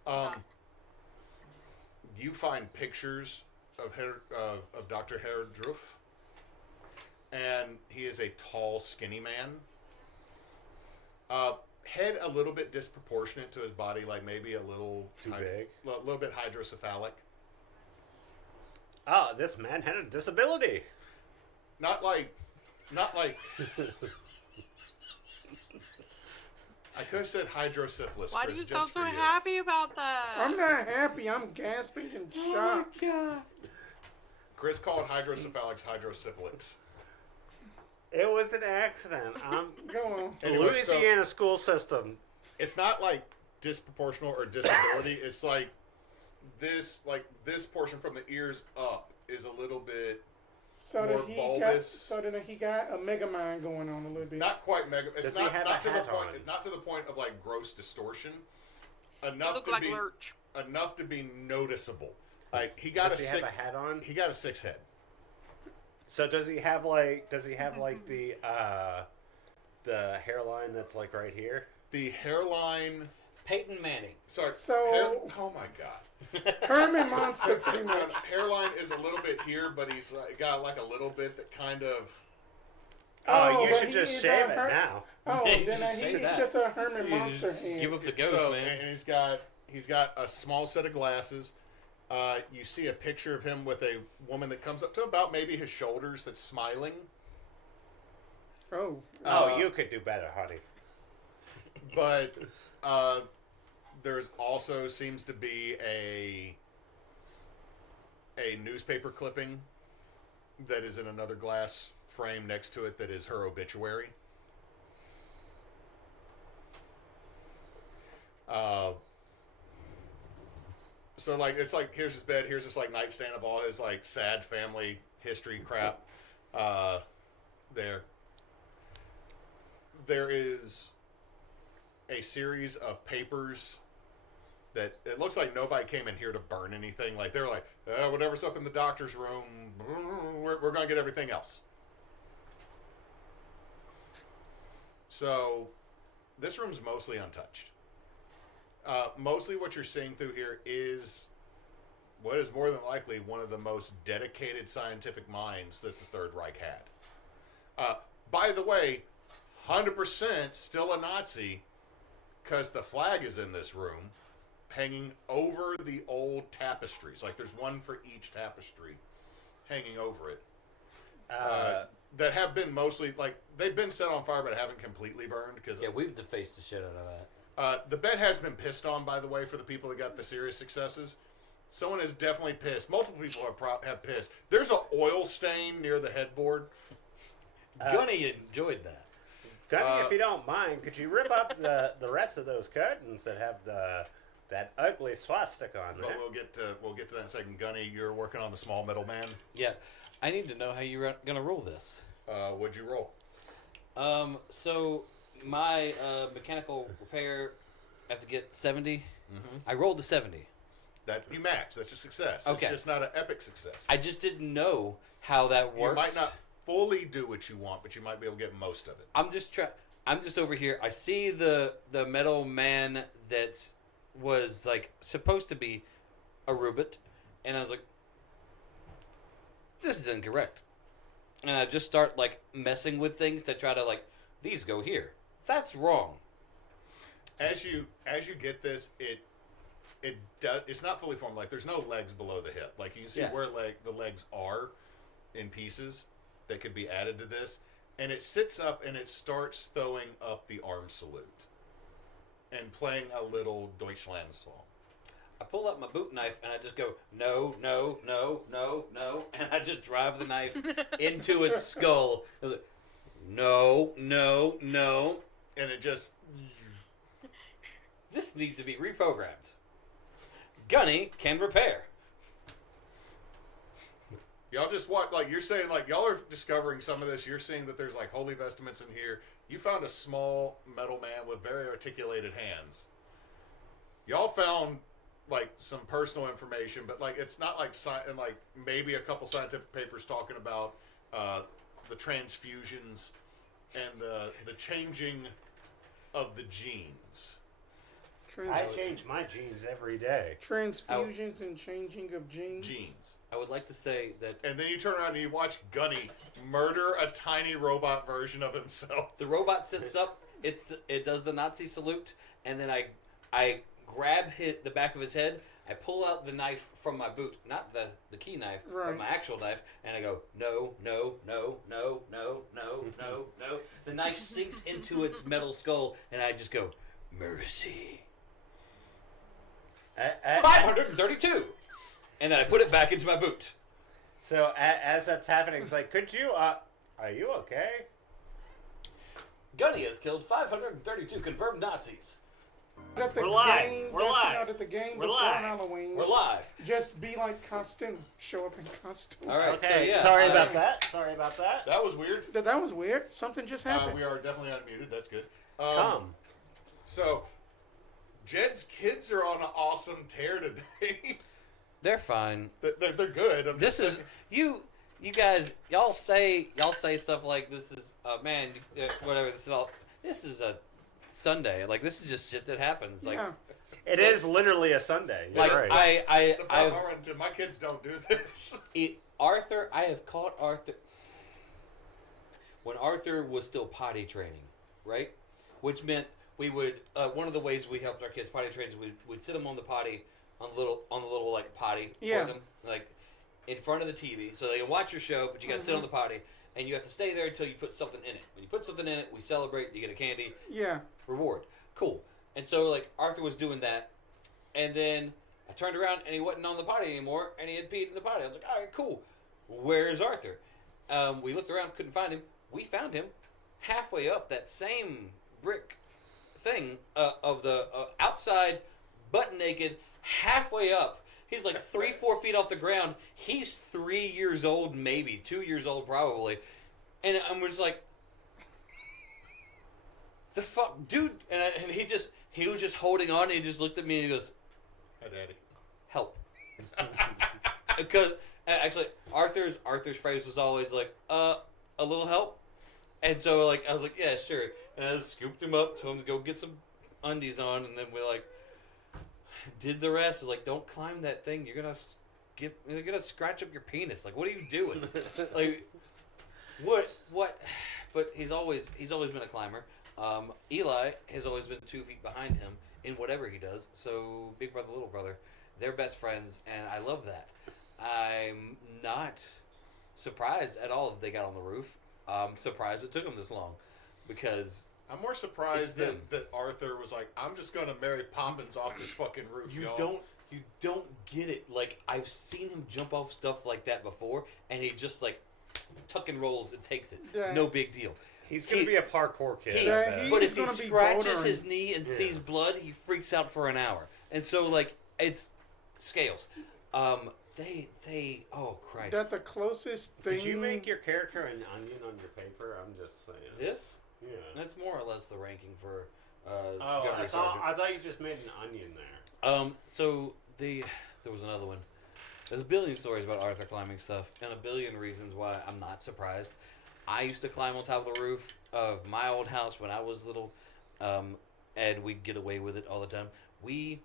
one. You find pictures of Dr. Herdruf, and he is a tall, skinny man. Head a little bit disproportionate to his body, like maybe a little Too big. a little bit hydrocephalic. Oh, this man had a disability. Not like. I could have said hydrosyphilis. Why do Chris, you just sound so for you. happy about that? I'm not happy. I'm gasping in shock. God. Chris called hydrocephalics hydrosyphilics. It was an accident. Go on. Anyway, Louisiana school system. It's not like disproportional or disability. It's like this portion from the ears up is a little bit So more that he bulbous. got a mega mind going on a little bit. Not quite mega. It's Does he not have not a to the hat point. on? Not to the point of like gross distortion. You Enough look to like be Lurch. enough to be noticeable. Like he got Does a he six. have a hat on? He got a 6 head. So does he have like the hairline that's like right here? The hairline. Peyton Manning. Sorry. So- oh my god. Herman Monster, pretty much. Hairline is a little bit here, but he's got like a little bit that kind of. Oh, you but should he just is shave a it now. Oh, Yeah, you then should he say is that. just a Herman You Monster just hand. give up the ghost, So, man. and he's got a small set of glasses. You see a picture of him with a woman that comes up to about maybe his shoulders that's smiling. Oh, You could do better, honey. But there's also seems to be a newspaper clipping that is in another glass frame next to it that is her obituary. So like it's like here's his bed, here's this like nightstand of all his like sad family history crap. There is a series of papers that it looks like nobody came in here to burn anything. Like they're like, whatever's up in the doctor's room, we're gonna get everything else. So this room's mostly untouched. Mostly what you're seeing through here is what is more than likely one of the most dedicated scientific minds that the Third Reich had. By the way, 100% still a Nazi because the flag is in this room hanging over the old tapestries. Like there's one for each tapestry hanging over it. That have been mostly, like, they've been set on fire but haven't completely burned. Cause Yeah, we've defaced the shit out of that. the bed has been pissed on, by the way, for the people that got the serious successes. Someone is definitely pissed. Multiple people have pissed. There's an oil stain near the headboard. Gunny enjoyed that. Gunny, if you don't mind, could you rip up the rest of those curtains that have that ugly swastika on But there? we'll get to that in a second. Gunny, you're working on the small metal man. Yeah, I need to know how you're gonna roll this. What'd you roll? So my mechanical repair, I have to get 70. Mm-hmm. I rolled a 70. That you max. That's a success. Okay. It's just not an epic success. I just didn't know how that works. You might not fully do what you want, but you might be able to get most of it. I'm just over here. I see the metal man that was like supposed to be a Rubat, and I was like, this is incorrect. And I just start like messing with things to try to like, these go here. That's wrong. As you get this, it's not fully formed. Like there's no legs below the hip. Like you can see where the legs are in pieces that could be added to this, and it sits up and it starts throwing up the arm salute and playing a little Deutschland song. I pull out my boot knife and I just go, no, no, no, no, no, and I just drive the knife into its skull. I was like, no, no, no. And it just... This needs to be reprogrammed. Gunny can repair. Y'all just watch, like you're saying, like y'all are discovering some of this. You're seeing that there's like holy vestments in here. You found a small metal man with very articulated hands. Y'all found like some personal information, but like it's not like and like maybe a couple scientific papers talking about the transfusions and the changing of the genes. I change my genes every day. Transfusions and changing of genes. I would like to say that... And then you turn around and you watch Gunny murder a tiny robot version of himself. The robot sits up, it does the Nazi salute, and then I grab the back of his head, I pull out the knife from my boot, not the key knife, but my actual knife, and I go, no, no, no, no, no, no, no, no. The knife sinks into its metal skull, and I just go, mercy. 532! And then I put it back into my boot. So as that's happening, it's like, could you, are you okay? Gunny has killed 532 confirmed Nazis. We're live. We're live. Out at the game We're before live. Halloween. We're live. Just be like costume. Show up in costume. All right. Okay. So, yeah, Sorry about that. Sorry about that. That was weird. That was weird. Something just happened. We are definitely unmuted. That's good. Come. So, Jed's kids are on an awesome tear today. They're fine. They're good. This is you guys. Y'all say stuff like this is man, whatever. This is a Sunday. Like this is just shit that happens. Like it is literally a Sunday. Like right. The problem I run into, my kids don't do this. Arthur, I have caught Arthur when Arthur was still potty training, right? Which meant we would one of the ways we helped our kids potty train is we'd sit them on the potty on the little like potty for them, like in front of the TV, so they can watch your show, but you got to sit on the potty, and you have to stay there until you put something in it. When you put something in it, we celebrate. You get a candy. Reward. Cool. And so like Arthur was doing that, and then I turned around and he wasn't on the potty anymore, and he had peed in the potty. I was like, all right, cool. Where's Arthur? We looked around, couldn't find him. We found him halfway up that same brick thing of the outside, butt naked, halfway up. He's like 3-4 feet off the ground. He's 3 years old, maybe 2 years old, probably. And we're just like, the fuck, dude. And he was just holding on. And he just looked at me and he goes, "Hi, Daddy." Help. Because actually, Arthur's phrase was always like, a little help. And so like I was like, yeah, sure. And I just scooped him up, told him to go get some undies on, and then we like did the rest. I was like, don't climb that thing. You're gonna scratch up your penis. Like, what are you doing? Like, what? But he's always been a climber. Eli has always been 2 feet behind him in whatever he does. So big brother, little brother, they're best friends, and I love that. I'm not surprised at all that they got on the roof. I'm surprised it took them this long, because I'm more surprised that Arthur was like, I'm just going to marry Poppins off this fucking roof, you y'all. You don't get it. Like, I've seen him jump off stuff like that before, and he just, like, tuck and rolls and takes it. No big deal. He's going to be a parkour kid. But if he scratches his knee and sees blood, he freaks out for an hour. And so, like, it's scales. Oh, Christ. That the closest thing... Did you make your character an onion on your paper? I'm just saying. This? Yeah. That's more or less the ranking for Oh, Gunnery I Sergeant. thought you just made an onion there. So there was another one. There's a billion stories about Arthur climbing stuff, and a billion reasons why I'm not surprised. I used to climb on top of the roof of my old house when I was little, and we'd get away with it all the time. We,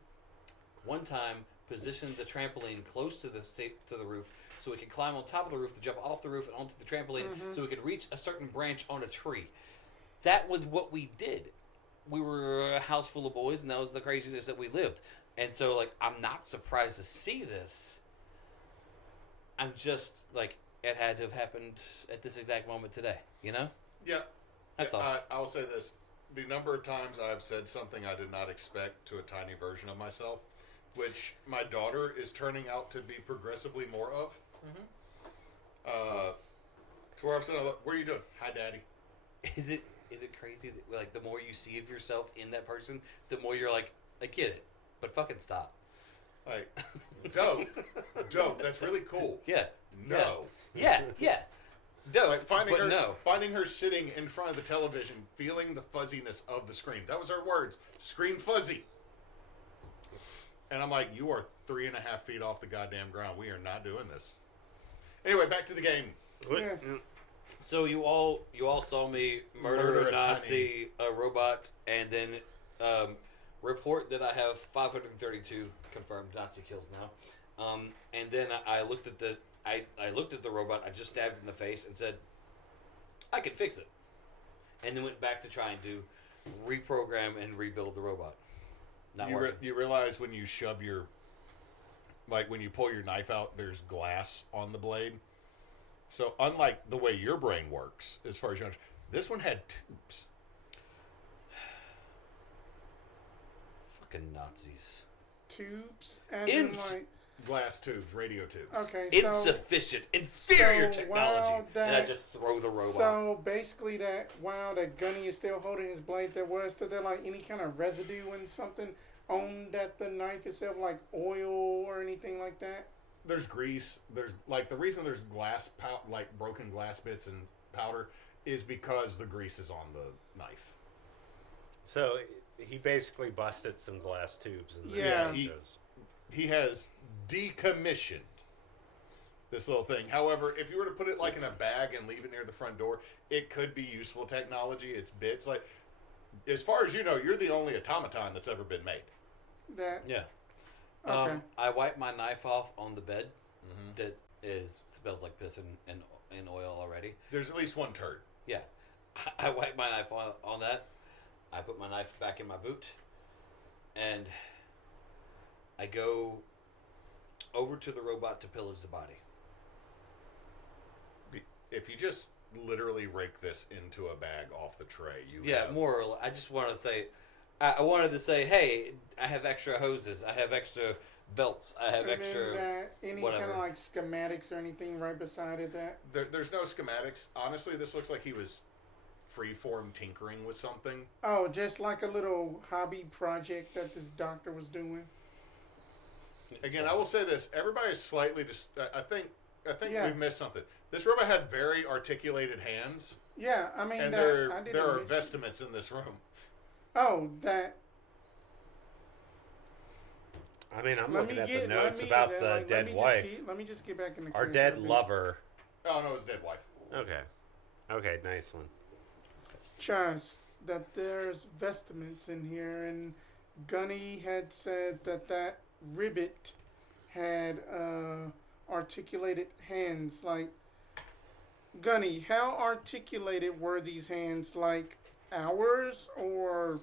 one time, positioned the trampoline close to the roof so we could climb on top of the roof to jump off the roof and onto the trampoline so we could reach a certain branch on a tree. That was what we did. We were a house full of boys, and that was the craziness that we lived. And so, like, I'm not surprised to see this. I'm just, like, it had to have happened at this exact moment today, you know? Yeah. That's all. I will say this. The number of times I've said something I did not expect to a tiny version of myself, which my daughter is turning out to be progressively more of. To where I've said, what are you doing? Hi, Daddy. Is it crazy that, like, the more you see of yourself in that person, the more you're like, I get it, but fucking stop. Like, dope. That's really cool. Yeah. No. Yeah. Dope, Like no. finding her sitting in front of the television, feeling the fuzziness of the screen. That was her words. Screen fuzzy. And I'm like, you are 3.5 feet off the goddamn ground. We are not doing this. Anyway, back to the game. Yes. So you all saw me murder a Nazi, a robot, and then report that I have 532 confirmed Nazi kills now. And then I looked at the robot. I just stabbed it in the face and said, I can fix it. And then went back to trying to reprogram and rebuild the robot. Not working. You realize when you shove your, like when you pull your knife out, there's glass on the blade. So unlike the way your brain works, as far as you understand, this one had tubes. Fucking Nazis. Tubes? As in, like... Glass tubes, radio tubes. Okay, so... Insufficient, inferior so technology. while And I just throw the robot. So basically while that Gunny is still holding his blade, there like any kind of residue and something on the knife itself, like oil or anything like that? There's grease. There's like the reason there's like broken glass bits and powder is because the grease is on the knife. So he basically busted some glass tubes in there. Yeah. He has decommissioned this little thing. However, if you were to put it like in a bag and leave it near the front door, it could be useful technology. It's bits. Like, as far as you know, you're the only automaton that's ever been made. Yeah. Okay. I wiped my knife off on the bed. That smells like piss and oil already. There's at least one turd. Yeah. I wiped my knife on that. I put my knife back in my boot. And I go over to the robot to pillage the body. If you just literally rake this into a bag off the tray, more or less. I just wanted to say, I wanted to say, hey, I have extra hoses. I have extra belts. I have extra any whatever. kind of like schematics or anything right beside it that? There's no schematics. Honestly, this looks like he was freeform tinkering with something. Oh, just like a little hobby project that this doctor was doing. Again, I will say this: everybody is slightly I think Yeah. we've missed something. This robot had very articulated hands, Yeah, I mean, and I there didn't are miss- vestments in this room. Oh, that. I mean, I'm Let looking me at get. the let notes me- about let- the like, dead let me wife. let me just get back in the. Our case dead real quick. lover. Oh no, his dead wife. Okay, nice one. Chaz, that there's vestments in here, and Gunny had said that ribbit had articulated hands. Like, Gunny, how articulated were these hands? Like ours or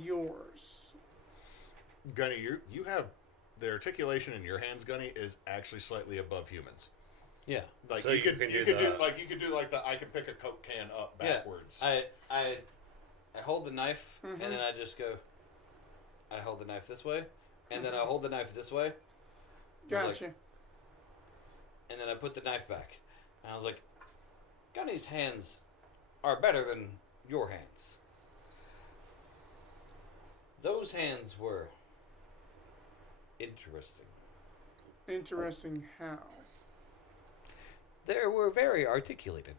yours? Gunny, you have the articulation in your hands. Gunny is actually slightly above humans. Yeah. Like So you you could can do do the- like you could do like the I can pick a Coke can up backwards. Yeah. I hold the knife Mhm. and then I just go. I hold the knife this way, and then I hold the knife this way. Gotcha. And then I put the knife back, and I was like, Gunny's hands are better than your hands. Those hands were interesting. Interesting. How? They were very articulated.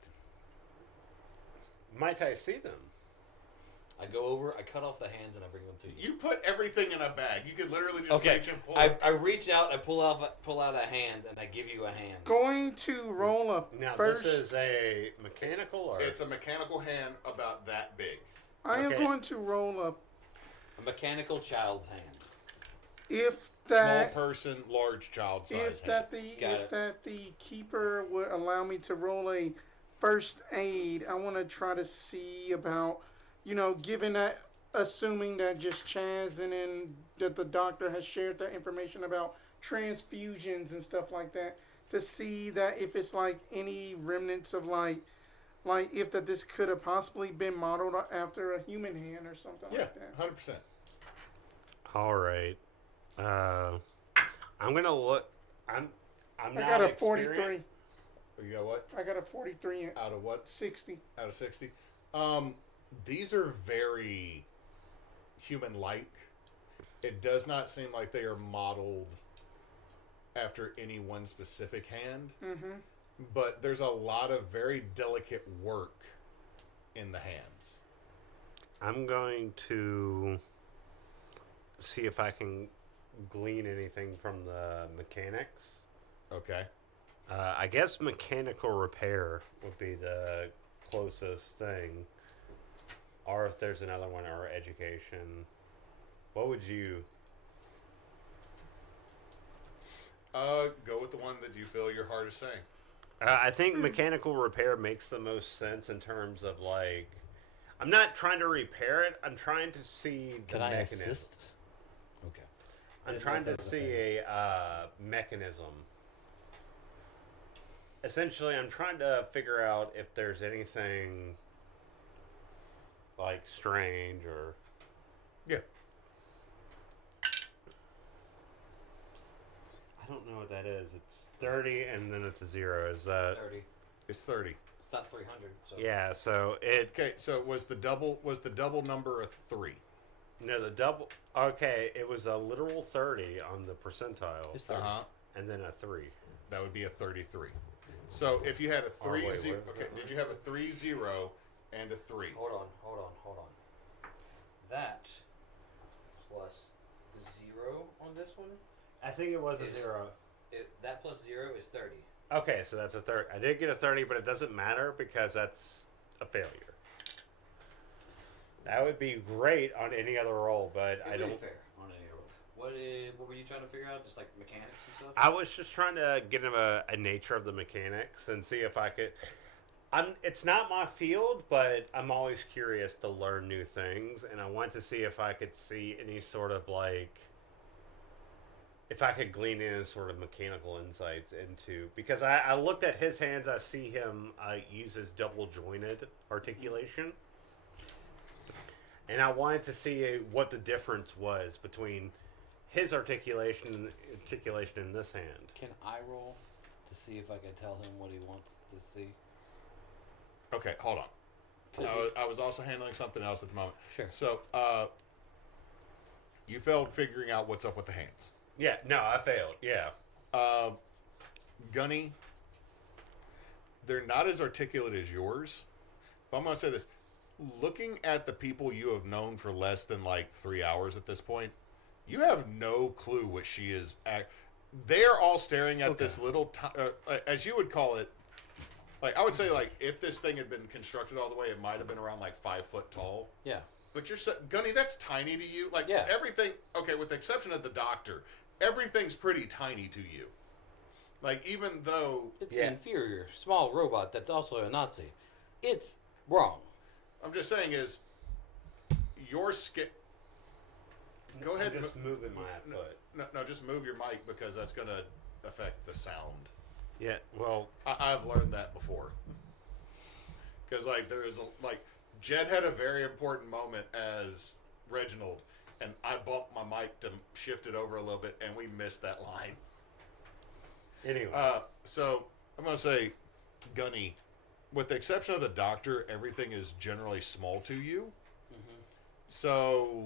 Might I see them? I go over, I cut off the hands, and I bring them to you. You put everything in a bag. You could literally just Okay, reach and pull I it. reach out, I pull out a hand, and I give you a hand. Going to roll up Now, first. this is a mechanical or? It's a mechanical hand about that big. I am okay. going to roll up A mechanical child's hand. if that Small person, large child size if hand. that the Got if it. that the keeper would allow me to roll a first aid, I want to try to see about, given that, assuming that just Chaz and then that the doctor has shared that information about transfusions and stuff like that, to see that if it's like any remnants of like if that this could have possibly been modeled after a human hand or something Yeah, like that. 100%. All right. I'm gonna look. I'm I not got a experienced. 43. You got what? I got a 43 Out of what? 60. Out of 60? These are very human-like. It does not seem like they are modeled after any one specific hand. Mm-hmm. But there's a lot of very delicate work in the hands. I'm going to see if I can glean anything from the mechanics. Okay. I guess mechanical repair would be the closest thing. Or if there's another one, or education. What would you... Go with the one that you feel your heart is saying. I think mechanical repair makes the most sense in terms of like... I'm not trying to repair it. I'm trying to see the Can I mechanism. assist? Okay. I'm trying to see a mechanism. Essentially, I'm trying to figure out if there's anything like strange or... Yeah. I don't know what that is. It's 30 and then it's a 0. Is that... 30. It's 30. It's not 300. So. Yeah, so it... Okay, so was the double number a 3? No, the double... Okay, it was a literal 30 on the percentile. It's 30. Uh-huh. And then a 3. That would be a 33. So if you had a 3 wait, 0, wait. okay, did you have a 3 0 and a 3? Hold on. That plus 0 on this one. I think it was a Is- 0. That plus 0 is 30. Okay, so that's a 30. I did get a 30, but it doesn't matter because that's a failure. That would be great on any other roll, but It I would be don't... fair on any roll. What were you trying to figure out? Just like mechanics and stuff? I was just trying to get him a nature of the mechanics and see if I could... It's not my field, but I'm always curious to learn new things, and I want to see if I could see any sort of like... If I could glean in sort of mechanical insights into... Because I looked at his hands, I see him use his double-jointed articulation. And I wanted to see what the difference was between his articulation in this hand. Can I roll to see if I can tell him what he wants to see? Okay, hold on. Could I was also handling something else at the moment. Sure. So, you failed figuring out what's up with the hands. Yeah, no, I failed. Yeah. Gunny, they're not as articulate as yours. But I'm going to say this. Looking at the people you have known for less than like 3 hours at this point, you have no clue what she is. They're all staring at this little, as you would call it, like I would say, like if this thing had been constructed all the way, it might have been around like 5 foot tall. Yeah. But Gunny, that's tiny to you. Like Yeah. everything. Okay, with the exception of the doctor, everything's pretty tiny to you. Like even though It's Yeah. an inferior, small robot that's also a Nazi. It's wrong. I'm just saying is your skin. Go ahead. I'm just moving my no, foot. no, just move your mic because that's going to affect the sound. Yeah, well, I've learned that before. Because like there is Jed had a very important moment as Reginald, and I bumped my mic to shift it over a little bit, and we missed that line. anyway. So I'm going to say, Gunny, with the exception of the doctor, everything is generally small to you. So,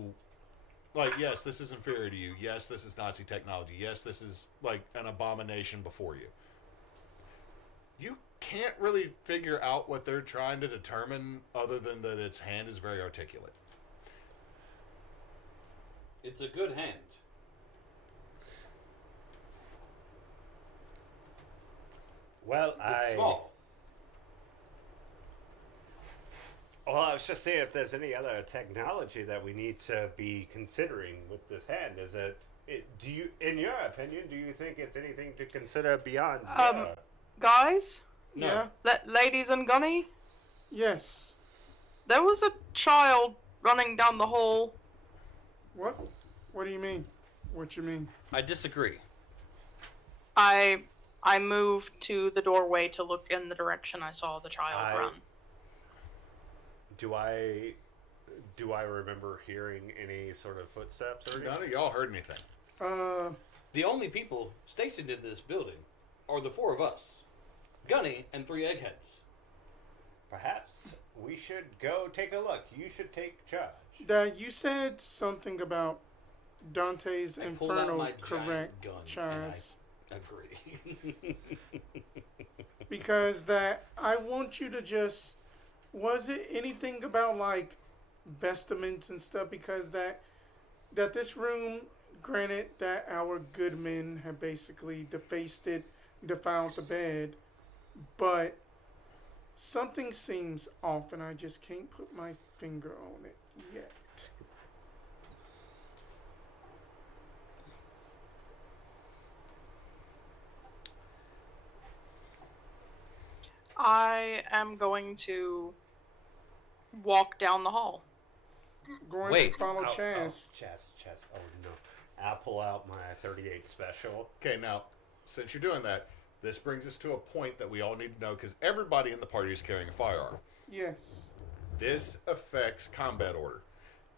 like, yes, this is inferior to you. Yes, this is Nazi technology. Yes, this is like an abomination before you. You can't really figure out what they're trying to determine other than that its hand is very articulate. It's a good hand. Well, It's small. Well, I was just saying if there's any other technology that we need to be considering with this hand. Is do you, in your opinion, do you think it's anything to consider beyond? Guys, No. Yeah. ladies and Gunny, Yes. there was a child running down the hall. What? What do you mean? What you mean? I disagree. I moved to the doorway to look in the direction I saw the child run. Do I remember hearing any sort of footsteps or anything? None of y'all heard anything. The only people stationed in this building are the 4 of us. Gunny and 3 eggheads. Perhaps we should go take a look. You should take charge. Dad, you said something about Dante's I pulled out Inferno, my correct, giant gun, and Chaz? I agree. Because that I want you to just. Was it anything about like vestments and stuff? Because that this room, granted that our good men have basically defaced it, defiled the bed, but something seems off, and I just can't put my finger on it yet. I am going to walk down the hall. Going Wait. to follow Oh, Chaz. Chaz. Oh no. I'll pull out my 38 special. Okay, now, since you're doing that, this brings us to a point that we all need to know because everybody in the party is carrying a firearm. Yes. This affects combat order.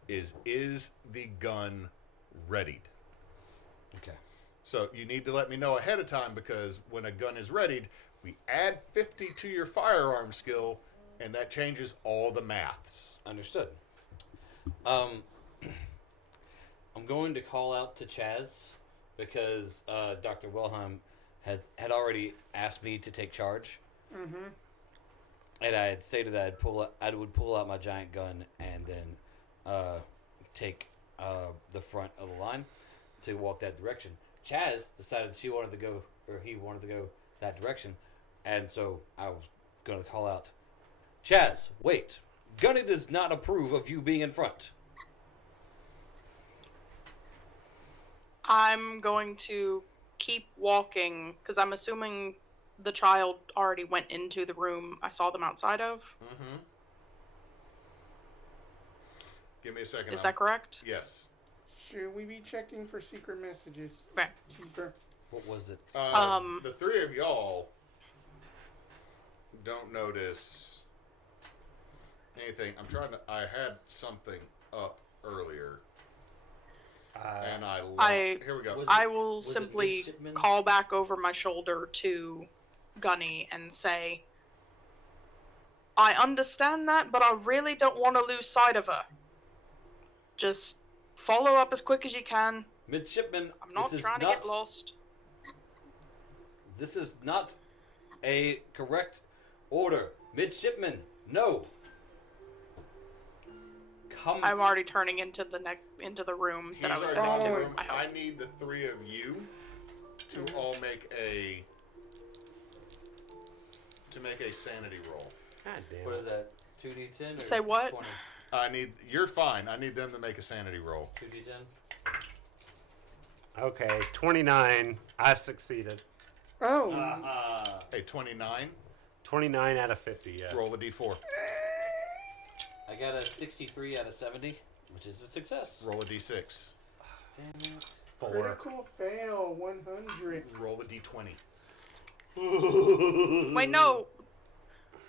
Is the gun readied? Okay. So you need to let me know ahead of time because when a gun is readied, we add 50 to your firearm skill, and that changes all the maths. Understood. I'm going to call out to Chaz because Dr. Wilhelm had already asked me to take charge. Mm-hmm. And I had stated that I would pull out my giant gun and then take the front of the line to walk that direction. Chaz decided he wanted to go that direction, and so I was going to call out, Chaz, wait. Gunny does not approve of you being in front. I'm going to keep walking because I'm assuming the child already went into the room I saw them outside of. Mm-hmm. Give me a second. Is that correct? Yes. Should we be checking for secret messages? Okay. Keeper. What was it? The 3 of y'all don't notice anything. I had something up earlier, and here we go. I will was it simply midshipman? call back over my shoulder to Gunny and say, I understand that, but I really don't want to lose sight of her. Just follow up as quick as you can. Midshipman, I'm not trying to get lost. This is not a correct order. Midshipman, no. Come. I'm already turning into the room that I was He's heading already in to. the room. I hope. I need the 3 of you to all make a sanity roll. God damn What it. is that? 2d10? Or Say what? 20? You're fine. I need them to make a sanity roll. 2d10? Okay, 29. I succeeded. Oh. Hey, 29. 29 out of 50, yeah. Roll a d4. I got a 63 out of 70, which is a success. Roll a d6. Damn it. 4. Critical fail, 100. Roll a d20. Wait, no.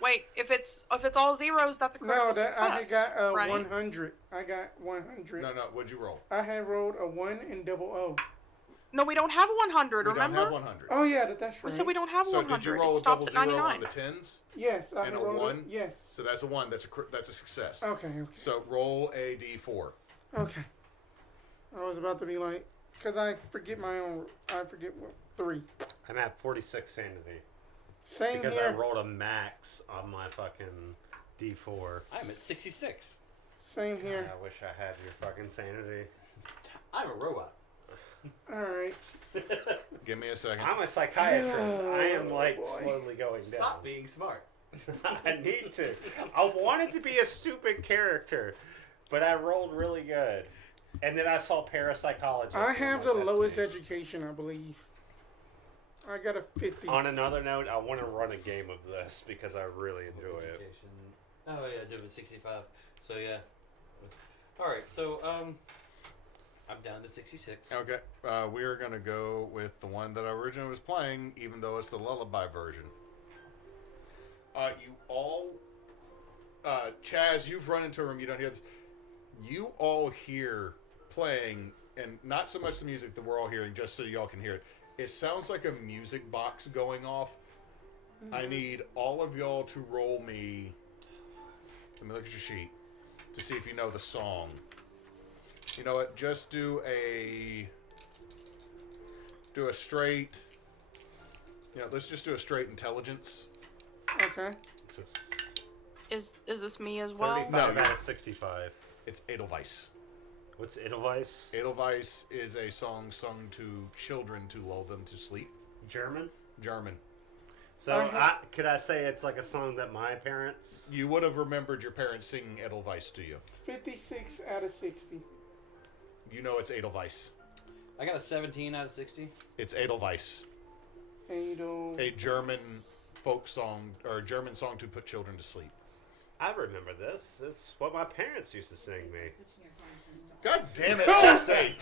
Wait, if it's all zeros, that's a critical No, success. I got right? 100. I got 100. No, what'd you roll? I had rolled a 1 and double O. No, we don't have 100, We remember? don't have 100. Oh, yeah, that's right. We said we don't have So 100. did you roll It a stops double at zero 99. on the tens? Yes, I And had a rolled 1? Yes. So that's a 1. That's a success. Okay, okay. So roll a d4. Okay. I was about to be like, because I forget what, 3. I'm at 46 sanity. Same Because here. I rolled a max on my fucking D4. I'm at 66. Same here. I wish I had your fucking sanity. I'm a robot. All right. Give me a second. I'm a psychiatrist. I am like boy. slowly going Stop down. being smart. I need to. I wanted to be a stupid character, but I rolled really good. And then I saw parapsychologist. I and I'm have like, the that's lowest me. education, I believe. I got a 50. On another note, I want to run a game of this because I really enjoy it. Education. Oh yeah, I did with 65. So yeah. All right. So I'm down to 66. Okay, we are gonna go with the one that I originally was playing, even though it's the lullaby version. You all, Chaz, you've run into a room. You don't hear this. You all hear playing, and not so much the music that we're all hearing, just so y'all can hear it. It sounds like a music box going off. I need all of y'all to roll me. Let me look at your sheet to see if you know the song. You know what? Just do a straight. Let's just do a straight intelligence. Okay. Is this me as well? 35 No, out of 65. It's Edelweiss. What's Edelweiss? Edelweiss is a song sung to children to lull them to sleep. German? German. So, could I say it's like a song that my parents... You would have remembered your parents singing Edelweiss to you. 56 out of 60. You know it's Edelweiss. I got a 17 out of 60. It's Edelweiss. Adel. A German folk song, or a German song to put children to sleep. I remember this. This is what my parents used to sing me. God damn it, Allstate.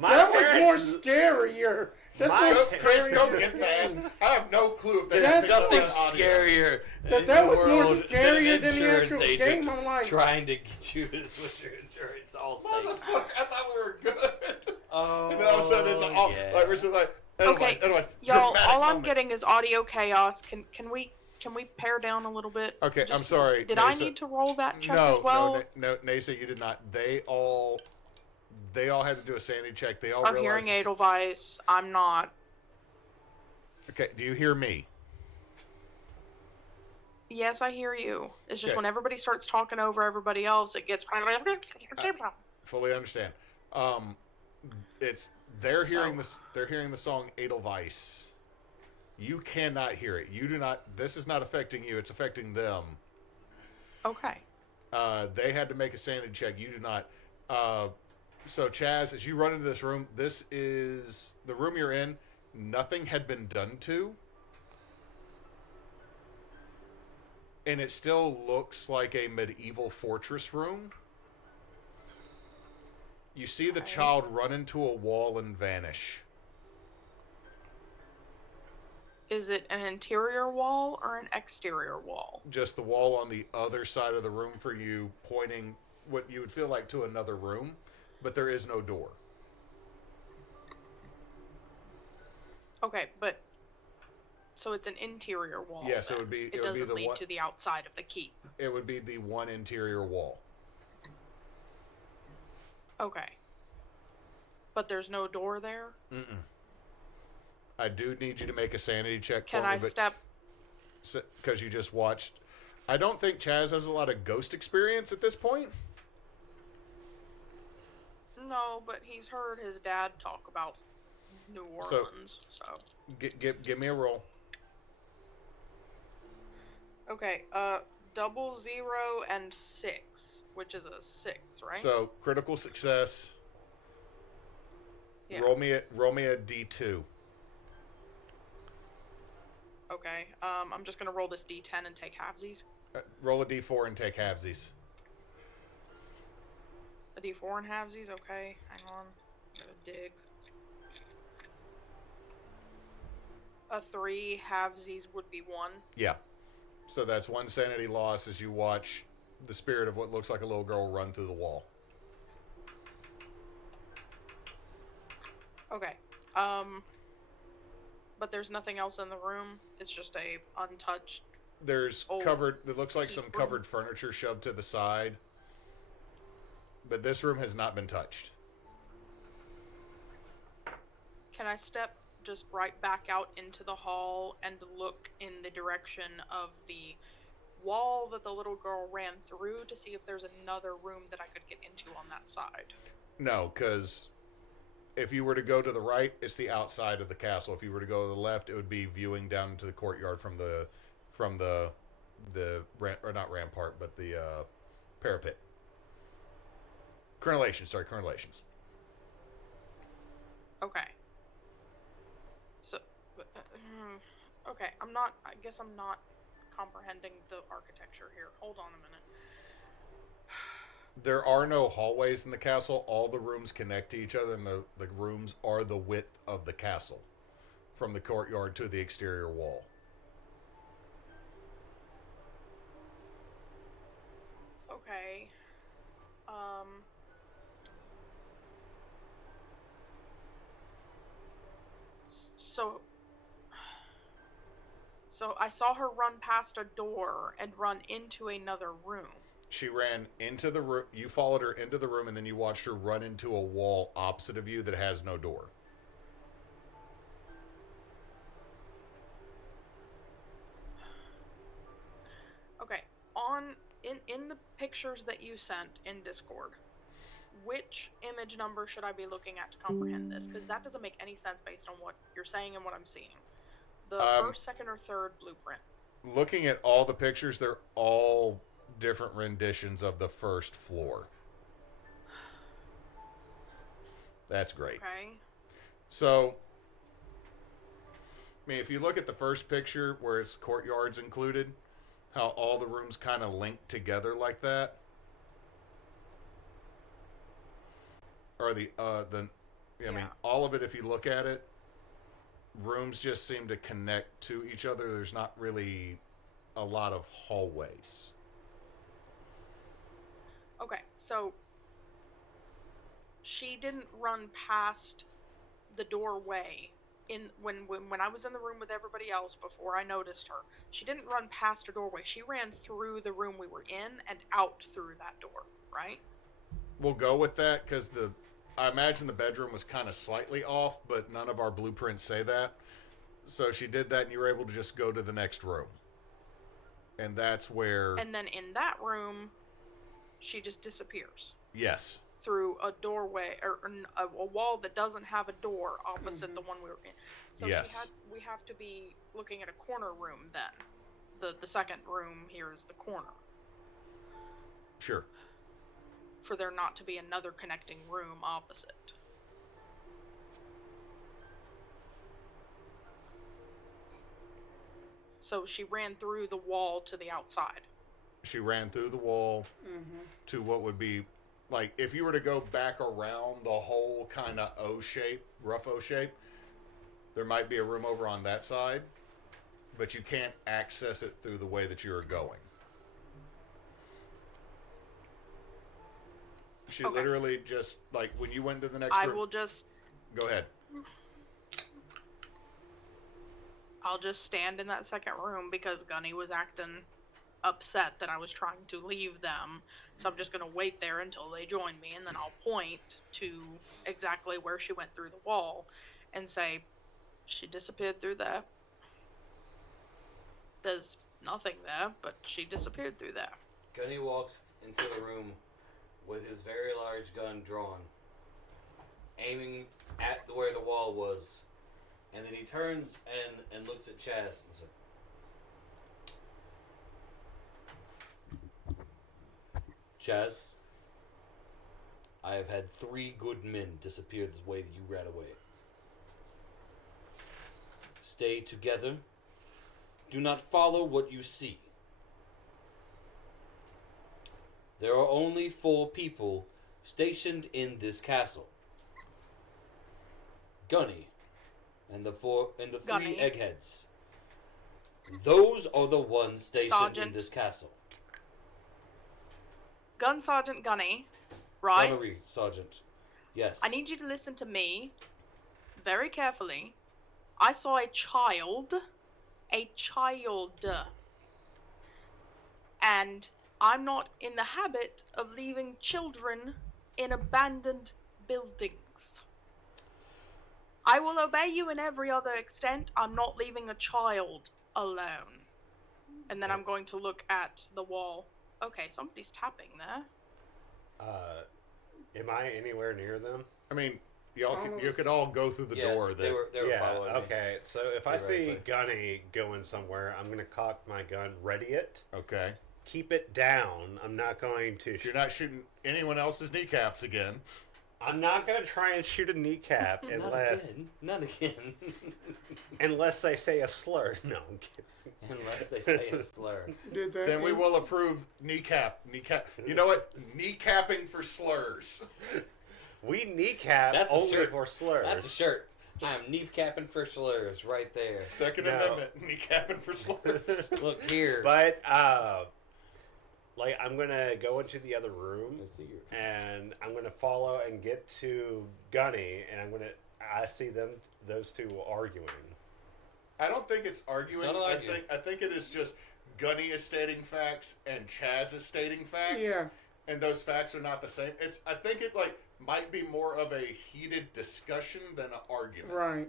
My That was more parents- scarier. That's My more Chris, scarier. go get that. I have no clue if There's that's nothing audio. scarier That in was the more world scarier than an than the insurance actual agent game. I'm like, trying to get you to switch your insurance all state. Motherfucker, I thought we were good. Oh, And then all of a sudden it's all, yeah. like we're just like, Edelweiss, Okay, Edelweiss, y'all. dramatic All I'm moment. getting is audio chaos. Can we pare down a little bit? Okay, Just- I'm sorry. Did I Neysa. need to roll that check no, as well? No, Neysa, you did not. They all had to do a sanity check. They all Are realized. hearing Edelweiss. I'm not. Okay, do you hear me? Yes, I hear you. It's just Okay. when everybody starts talking over everybody else, it gets. Fully understand. They're hearing this. They're hearing the song Edelweiss. You cannot hear it. You do not. This is not affecting you. It's affecting them. Okay. They had to make a sanity check. You do not. So Chaz, as you run into this room, this is the room you're in. Nothing had been done to, and it still looks like a medieval fortress room. You see the Okay. child run into a wall and vanish. Is it an interior wall or an exterior wall? Just the wall on the other side of the room for you, pointing what you would feel like to another room, but there is no door. Okay, but so it's an interior wall. Yes, it then. would be- It it would be doesn't the lead one- to the outside of the keep. It would be the one interior wall. Okay. But there's no door there. Mm-mm. I do need you to make a sanity check Can for me, I step? because you just watched. I don't think Chaz has a lot of ghost experience at this point. No, but he's heard his dad talk about New Orleans. So, Give me a roll. okay. 00 and 6, which is a 6, right? So critical success. yeah. Roll me a D2. Okay. I'm just gonna roll this D10 and take halvesies. Roll a D4 and take halvesies. A D4 and halvesies. Okay. Hang on. Gotta dig. A 3 halvesies would be 1. Yeah. So that's one sanity loss as you watch the spirit of what looks like a little girl run through the wall. Okay. But there's nothing else in the room. It's just a untouched. There's Oh, covered. It looks like some keep room. covered furniture shoved to the side. But this room has not been touched. Can I step just right back out into the hall and look in the direction of the wall that the little girl ran through to see if there's another room that I could get into on that side? No, because if you were to go to the right, it's the outside of the castle. If you were to go to the left, it would be viewing down into the courtyard from the or not rampart, but the parapet. Crenellations. Okay. So, okay, I guess I'm not comprehending the architecture here. Hold on a minute. There are no hallways in the castle. All the rooms connect to each other, and the rooms are the width of the castle from the courtyard to the exterior wall. Okay. So I saw her run past a door and run into another room. She ran into the room. You followed her into the room, and then you watched her run into a wall opposite of you that has no door. Okay, in the pictures that you sent in Discord, which image number should I be looking at to comprehend this? Because that doesn't make any sense based on what you're saying and what I'm seeing. The first, second, or third blueprint. Looking at all the pictures, they're all different renditions of the first floor. That's great. Okay. So, I mean, if you look at the first picture where it's courtyards included, how all the rooms kind of link together like that. Or I mean, all of it, if you look at it, rooms just seem to connect to each other. There's not really a lot of hallways. Okay, so she didn't run past the doorway when I was in the room with everybody else before I noticed her. She didn't run past a doorway. She ran through the room we were in and out through that door, right? We'll go with that because I imagine the bedroom was kind of slightly off, but none of our blueprints say that. So she did that, and you were able to just go to the next room. And that's where... And then in that room, she just disappears. Yes. Through a doorway, or a wall that doesn't have a door opposite the one we were in. So yes. We have to be looking at a corner room then. The second room here is the corner. Sure. For there not to be another connecting room opposite. So she ran through the wall to the outside. She ran through the wall to what would be, like, if you were to go back around the whole kind of rough O shape, there might be a room over on that side, but you can't access it through the way that you are going. She literally just, like, when you went to the next room... I will just... Go ahead. I'll just stand in that second room because Gunny was acting upset that I was trying to leave them. So I'm just going to wait there until they join me, and then I'll point to exactly where she went through the wall and say, she disappeared through there. There's nothing there, but she disappeared through there. Gunny walks into the room with his very large gun drawn, aiming at where the wall was, and then he turns and looks at Chaz and says, Chaz, I have had 3 good men disappear the way that you ran away. Stay together. Do not follow what you see. There are only 4 people stationed in this castle. Gunny and the 3 eggheads. Those are the ones stationed in this castle. Gun Sergeant Gunny, right? Gunnery Sergeant. Yes. I need you to listen to me very carefully. I saw a child. And I'm not in the habit of leaving children in abandoned buildings. I will obey you in every other extent. I'm not leaving a child alone. And then I'm going to look at the wall. Okay, somebody's tapping there. Am I anywhere near them? I mean, you could all go through the door. They were following me. okay. So if I Right see there. Gunny going somewhere, I'm going to cock my gun, ready it, Okay. keep it down. I'm not going to... You're not shooting anyone else's kneecaps again. I'm not going to try and shoot a kneecap Not again. unless they say a slur. No, I'm kidding. Unless they say a slur. Did that Then we will approve kneecap. You know what? Kneecapping for slurs. We kneecap That's a only shirt. for slurs. That's a shirt. I'm kneecapping for slurs right there. Second No. Amendment. Kneecapping for slurs. Look here. But, like, I'm going to go into the other room, Let's see here. and I'm going to follow and get to Gunny, and I see those two arguing. I don't think it's arguing. It's not arguing. I think it is just Gunny is stating facts and Chaz is stating facts. Yeah. And those facts are not the same. I think it might be more of a heated discussion than an argument. Right.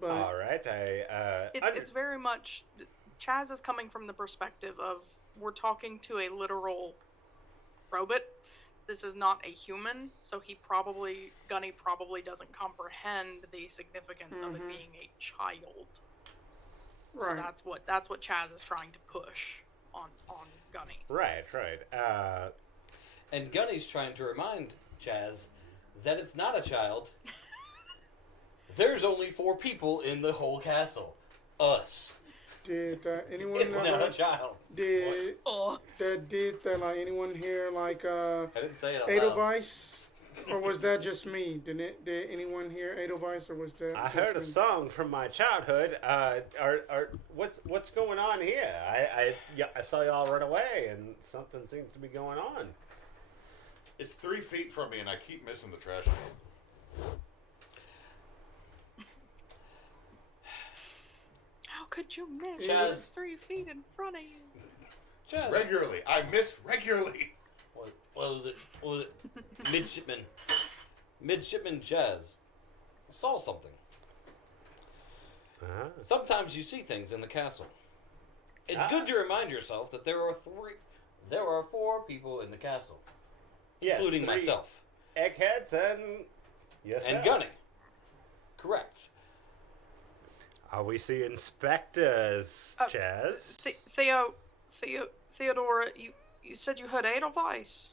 But All right, It's very much Chaz is coming from the perspective of we're talking to a literal robot. This is not a human, so Gunny probably doesn't comprehend the significance of it being a child. right. So that's what Chaz is trying to push on Gunny. right. And Gunny's trying to remind Chaz that it's not a child. There's only 4 people in the whole castle. Us. Did anyone It's not a child. did Us. like anyone here like I didn't say it out loud. Edelweiss, or was that just me? Did anyone hear Edelweiss, or was that? I just heard a me? song from my childhood. What's going on here? I saw y'all run away, and something seems to be going on. It's 3 feet from me, and I keep missing the trash can. How could you miss? Chaz. It was 3 feet in front of you. Chaz. Regularly. I miss regularly. What was it? What was it? Midshipman Chaz. I saw something. Uh-huh. Sometimes you see things in the castle. It's good to remind yourself that there are 4 people in the castle, Yes, including 3 myself eggheads and and Gunny. Correct. Are we seeing specters, Chaz? Theodora, you said you heard Edelweiss.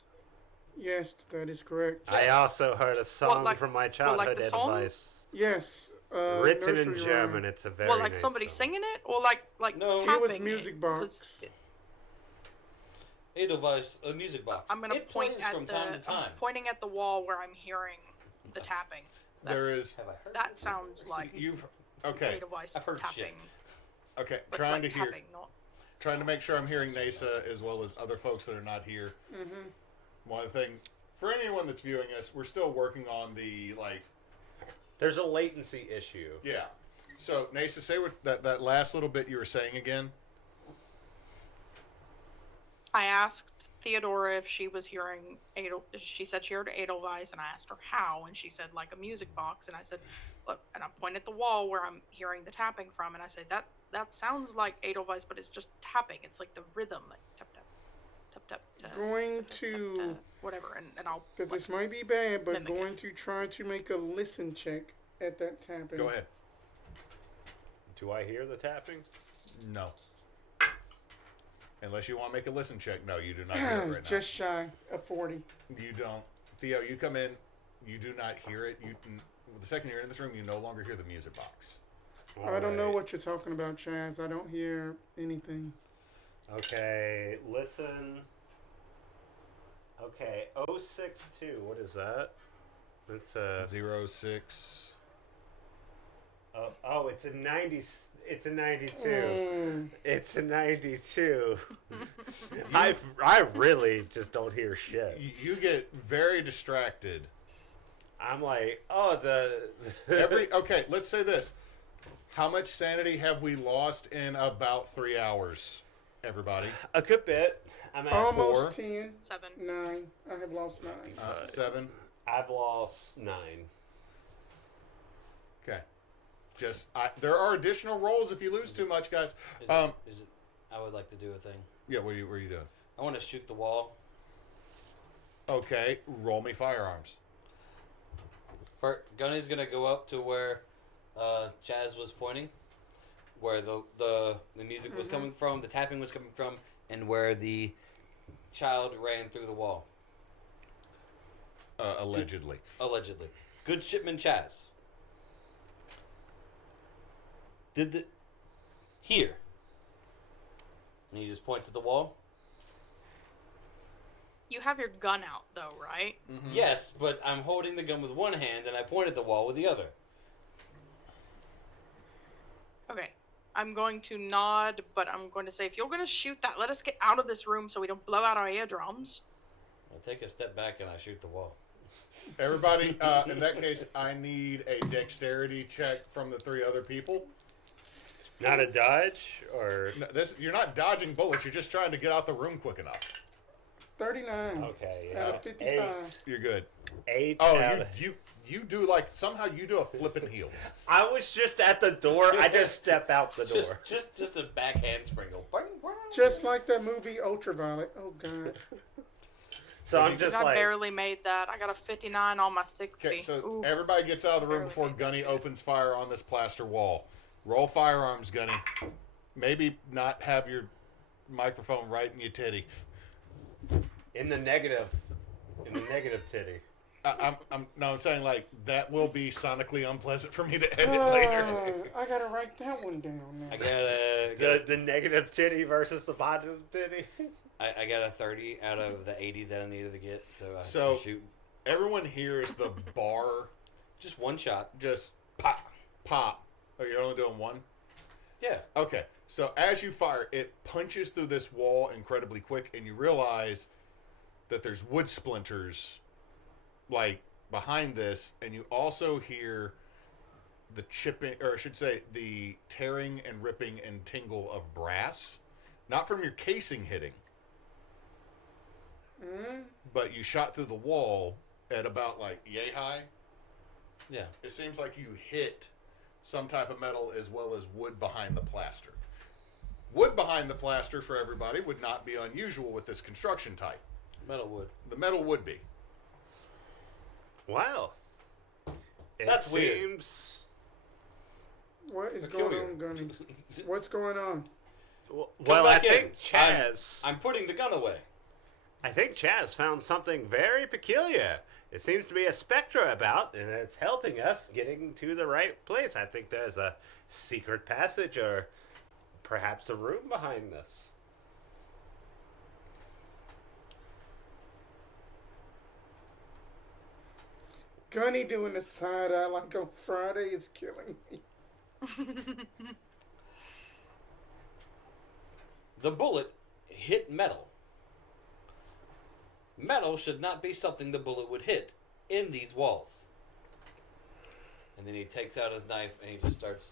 Yes, that is correct. I also heard a song like- from my like childhood the song? advice. Yes. Written in nursery German. rhyme. It's a very Well, like nice somebody song. singing it, or like No. It tapping was music box. 'Cause Edelweiss, a music box. I'm gonna it point plays at from the. time to time. I'm pointing at the wall where I'm hearing the tapping. There is. Have I heard? That sounds like Okay. Edelweiss I've heard tapping. shit. Okay. But Trying like to hear. tapping, not. Trying to make sure I'm hearing Neysa as well as other folks that are not here. Mm-hmm. One of the things, for anyone that's viewing us, we're still working on the There's a latency issue. yeah. So Neysa, say what that last little bit you were saying again. I asked Theodora if she was hearing she said she heard Edelweiss, and I asked her how, and she said like a music box, and I said, look, and I pointed at the wall where I'm hearing the tapping from, and I said that sounds like Edelweiss, but it's just tapping. It's like the rhythm, like tap tap, tap tap. tap Going tap, to, whatever, and I'll. because this might be bad, but mimic it. going to try to make a listen check at that tapping. Go ahead. Do I hear the tapping? No. Unless you want to make a listen check. No, you do not hear it right Just shy of 40. now. You don't. Theo, you come in. You do not hear it. The second you're in this room, you no longer hear the music box. I don't know Alright. what you're talking about, Chaz. I don't hear anything. Okay, listen. Okay, 062. What is that? That's 06. Oh, it's a 90. It's a 92. Mm. It's a 92. I really just don't hear shit. You get very distracted. I'm like, oh, Okay, let's say this. How much sanity have we lost in about 3 hours, everybody? a good bit. I'm at Almost 4. 10. 7. 9. I have lost 9. 7. I've lost 9. Okay. There are additional rolls if you lose too much, guys. Is it? I would like to do a thing. Yeah, what are you doing? I want to shoot the wall. Okay, roll me firearms. Gunny's gonna go up to where Chaz was pointing, where the music was coming from, the tapping was coming from, and where the child ran through the wall. Allegedly. Allegedly. Good shipman Chaz. Here. And you just point to the wall? You have your gun out, though, right? Mm-hmm. Yes, but I'm holding the gun with one hand and I point at the wall with the other. Okay. I'm going to nod, but I'm going to say, if you're going to shoot that, let us get out of this room so we don't blow out our eardrums. I take a step back and I shoot the wall. Everybody, in that case, I need a dexterity check from the 3 other people. Not a dodge, or... No, you're not dodging bullets. You're just trying to get out the room quick enough. 39. Okay, Out yeah. of 55. You're good. 8 Oh, out of... you do like somehow you do a flipping heels. I was just at the door. I just step out the door. Just a back handspring. Just like that movie Ultraviolet. Oh, God. So I'm just I like... barely made that. I got a 59 on my 60. Okay, so Ooh. everybody gets out of the room Barely before made Gunny it. opens fire on this plaster wall. Roll firearms, Gunny. Maybe not have your microphone right in your titty. In the negative. In the negative titty. I'm saying like that will be sonically unpleasant for me to edit later. I gotta write that one down now. I got The negative titty versus the positive titty. I got a 30 out of the 80 that I needed to get, so So- I shoot. Everyone hears the bar Just one shot. just pop, pop. Oh, you're only doing one? Yeah. Okay. So as you fire, it punches through this wall incredibly quick, and you realize that there's wood splinters like behind this, and you also hear the chipping, or I should say, the tearing and ripping and tingle of brass, not from your casing hitting, but you shot through the wall at about like yay high. Yeah. It seems like you hit some type of metal as well as wood behind the plaster. Wood behind the plaster for everybody would not be unusual with this construction type. Metal wood. The metal would be. Wow. That's weird. seems... What is Peculiar. going on, Gunny? What's going on? Well, I back in. think Chaz... I'm putting the gun away. I think Chaz found something very peculiar. It seems to be a spectra about, and it's helping us getting to the right place. I think there's a secret passage or perhaps a room behind this. Gunny doing the side eye like on Friday is killing me. The bullet hit metal. Metal should not be something the bullet would hit in these walls. And then he takes out his knife and he just starts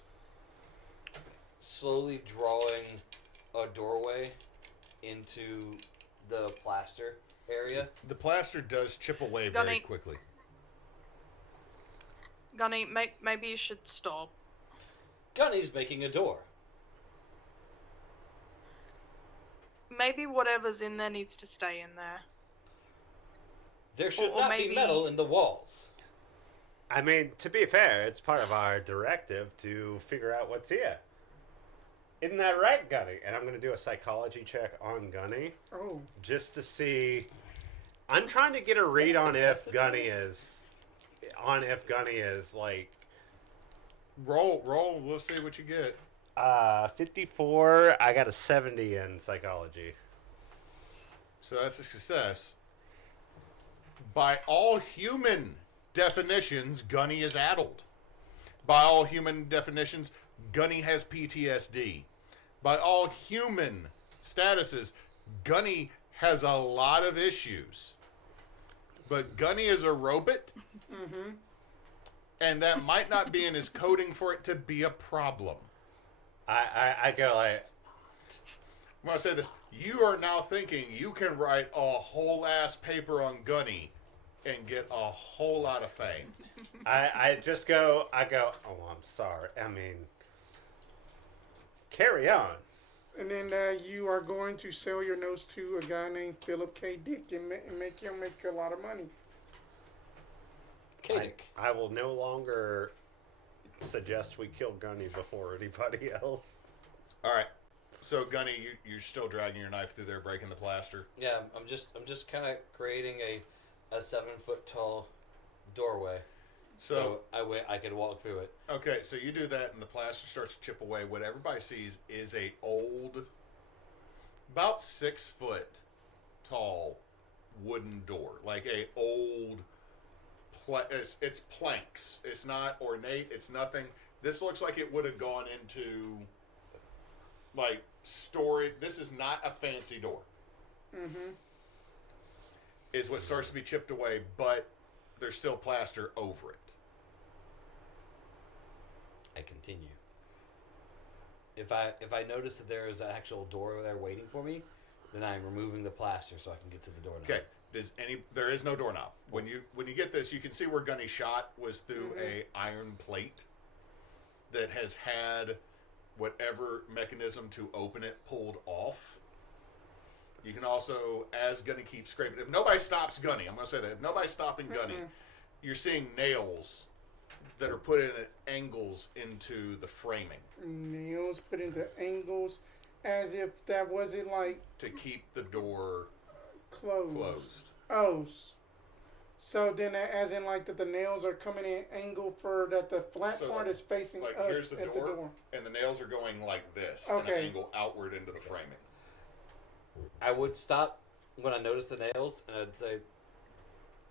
slowly drawing a doorway into the plaster area. The plaster does chip away very Gunny. quickly. Gunny, maybe you should stop. Gunny's making a door. Maybe whatever's in there needs to stay in there. There should Or not maybe- be metal in the walls. I mean, to be fair, it's part of our directive to figure out what's here. Isn't that right, Gunny? And I'm going to do a psychology check on Gunny Oh, just to see. I'm trying to get a read on if Gunny is. Like Roll. We'll see what you get. 54. I got a 70 in psychology. So that's a success. By all human definitions, Gunny is addled. By all human definitions, Gunny has PTSD. By all human statuses, Gunny has a lot of issues. But Gunny is a robot, and that might not be in his coding for it to be a problem. I go like, I'm going to say this. You are now thinking you can write a whole ass paper on Gunny and get a whole lot of fame. I go, oh, I'm sorry. I mean, carry on. and then you are going to sell your nose to a guy named Philip K. Dick and make him make a lot of money. Kadik. I will no longer suggest we kill Gunny before anybody else. All right. So Gunny, you're still dragging your knife through there, breaking the plaster. Yeah, I'm just kind of creating a 7-foot tall doorway. So I could walk through it. Okay, so you do that, and the plaster starts to chip away. What everybody sees is a old, about 6 foot tall wooden door, like a old. It's planks. It's not ornate. It's nothing. This looks like it would have gone into like storage. This is not a fancy door. Mm-hmm. Is what starts to be chipped away, but there's still plaster over it. I continue. If I notice that there is an actual door over there waiting for me, then I'm removing the plaster so I can get to the door. Okay. There is no doorknob. When you get this, you can see where Gunny shot was through a iron plate that has had whatever mechanism to open it pulled off. You can also, as Gunny keeps scraping, if nobody stops Gunny, I'm going to say that, if nobody's stopping Gunny, you're seeing nails that are put in at angles into the framing. Nails put into angles as if that wasn't like... To keep the door closed. Oh, so then as in like that the nails are coming in angle for that the flat part is facing like us here's the at door, the door. And the nails are going like this, okay, at an angle outward into the framing. I would stop when I noticed the nails, and I'd say,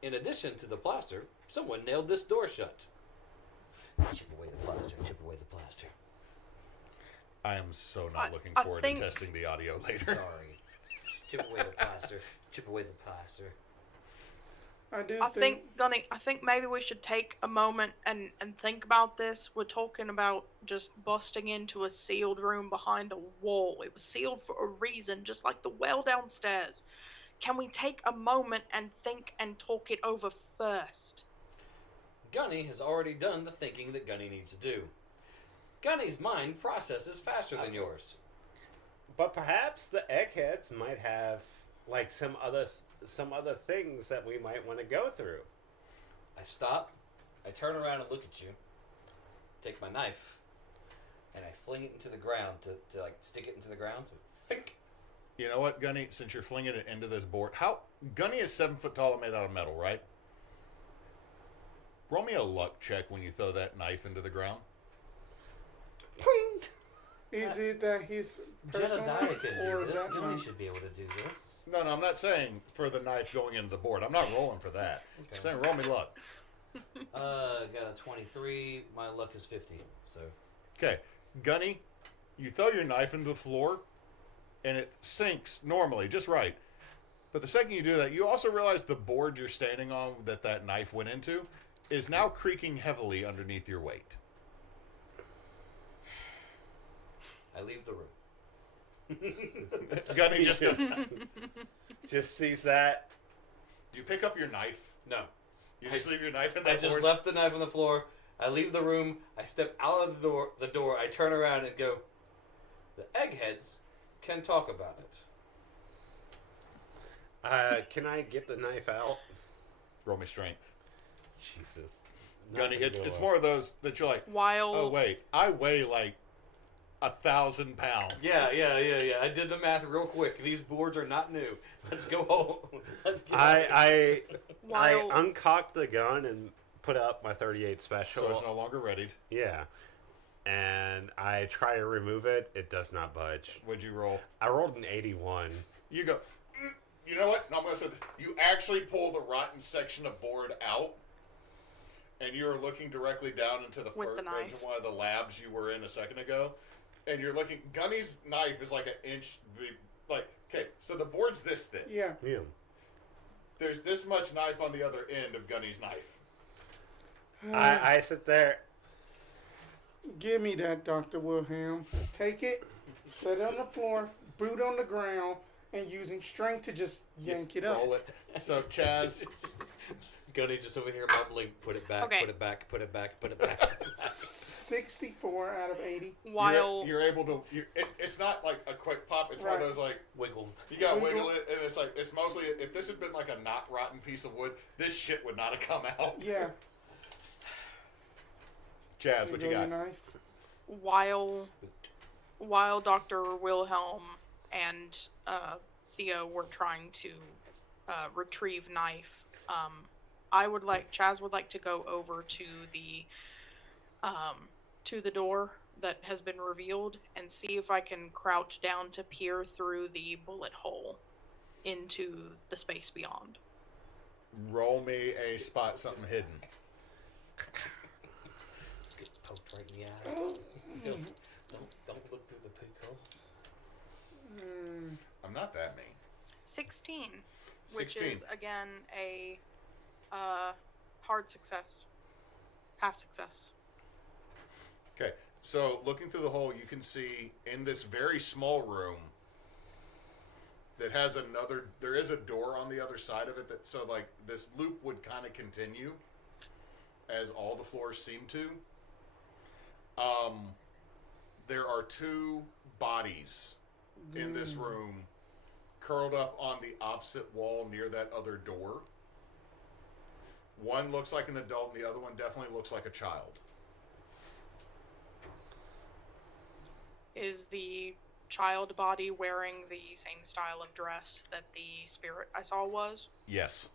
in addition to the plaster, someone nailed this door shut. Chip away the plaster, chip away the plaster. I am so not looking I forward think- to testing the audio later. Sorry. Chip away the plaster, chip away the plaster. I think, Gunny, I think maybe we should take a moment and think about this. We're talking about just busting into a sealed room behind a wall. It was sealed for a reason, just like the well downstairs. Can we take a moment and think and talk it over first? Gunny has already done the thinking that Gunny needs to do. Gunny's mind processes faster than yours. But perhaps the eggheads might have like some other things that we might want to go through. I stop, I turn around and look at you, take my knife, and I fling it into the ground to like stick it into the ground. Fink. You know what, Gunny? Since you're flinging it into this board, Gunny is 7 foot tall and made out of metal, right? Roll me a luck check when you throw that knife into the ground. Is it that he's Jedediah can do or this. that Gunny one? should be able to do this. No, I'm not saying for the knife going into the board. I'm not rolling for that. Okay. I'm saying roll me luck. Got a 23. My luck is 50. So. Okay, Gunny, you throw your knife into the floor, and it sinks normally, just right. But the second you do that, you also realize the board you're standing on that knife went into is now creaking heavily underneath your weight. I leave the room. Gunny just goes, Just sees that. do you pick up your knife? No. You just leave your knife in I that just board? left the knife on the floor. I leave the room. I step out of the door. I turn around and go, the eggheads can talk about it. Can I get the knife out? Roll me strength. Jesus. Gunny, Nothing it's to, more of those that you're like, While oh wait, I weigh like 1,000 pounds. Yeah. I did the math real quick. These boards are not new. Let's go home. Let's get I While- uncocked the gun and put up my 38 special. So it's no longer readied. Yeah. And I try to remove it. It does not budge. What'd you roll? I rolled an 81. You go, you know what? No, I'm going to say this. You actually pull the rotten section of board out, and you're looking directly down into With the knife. into one of the labs you were in a second ago, and you're looking. Gunny's knife is like an inch, like, okay, so the board's this thick. Yeah. Yeah. There's this much knife on the other end of Gunny's knife. I sit there. Give me that, Dr. Wilhelm. Take it, set it on the floor, boot on the ground, and using strength to just yank it up. Roll it. So, Chaz, Gunny's just over here mumbling, put it back, Okay. put it back, put it back, put it back. 64 out of 80. while you're able to. It's not like a quick pop. It's one of Right. those like Wiggled. you got to Wiggle. wiggle it, and it's like it's mostly. If this had been like a not rotten piece of wood, this shit would not have come out. Yeah. Chaz, what you got? Knife. While Dr. Wilhelm and Theo were trying to retrieve knife, Chaz would like to go over to the door that has been revealed and see if I can crouch down to peer through the bullet hole into the space beyond. Roll me a spot something hidden. Get poked right in the eye. Don't look through the poke hole. I'm not that mean. 16, which 16. is again a hard success, half success. Okay, so looking through the hole, you can see in this very small room that has there is a door on the other side of it, so like this loop would kind of continue as all the floors seem to. There are two bodies in this room curled up on the opposite wall near that other door. One looks like an adult and the other one definitely looks like a child. Is the child body wearing the same style of dress that the spirit I saw was? Yes.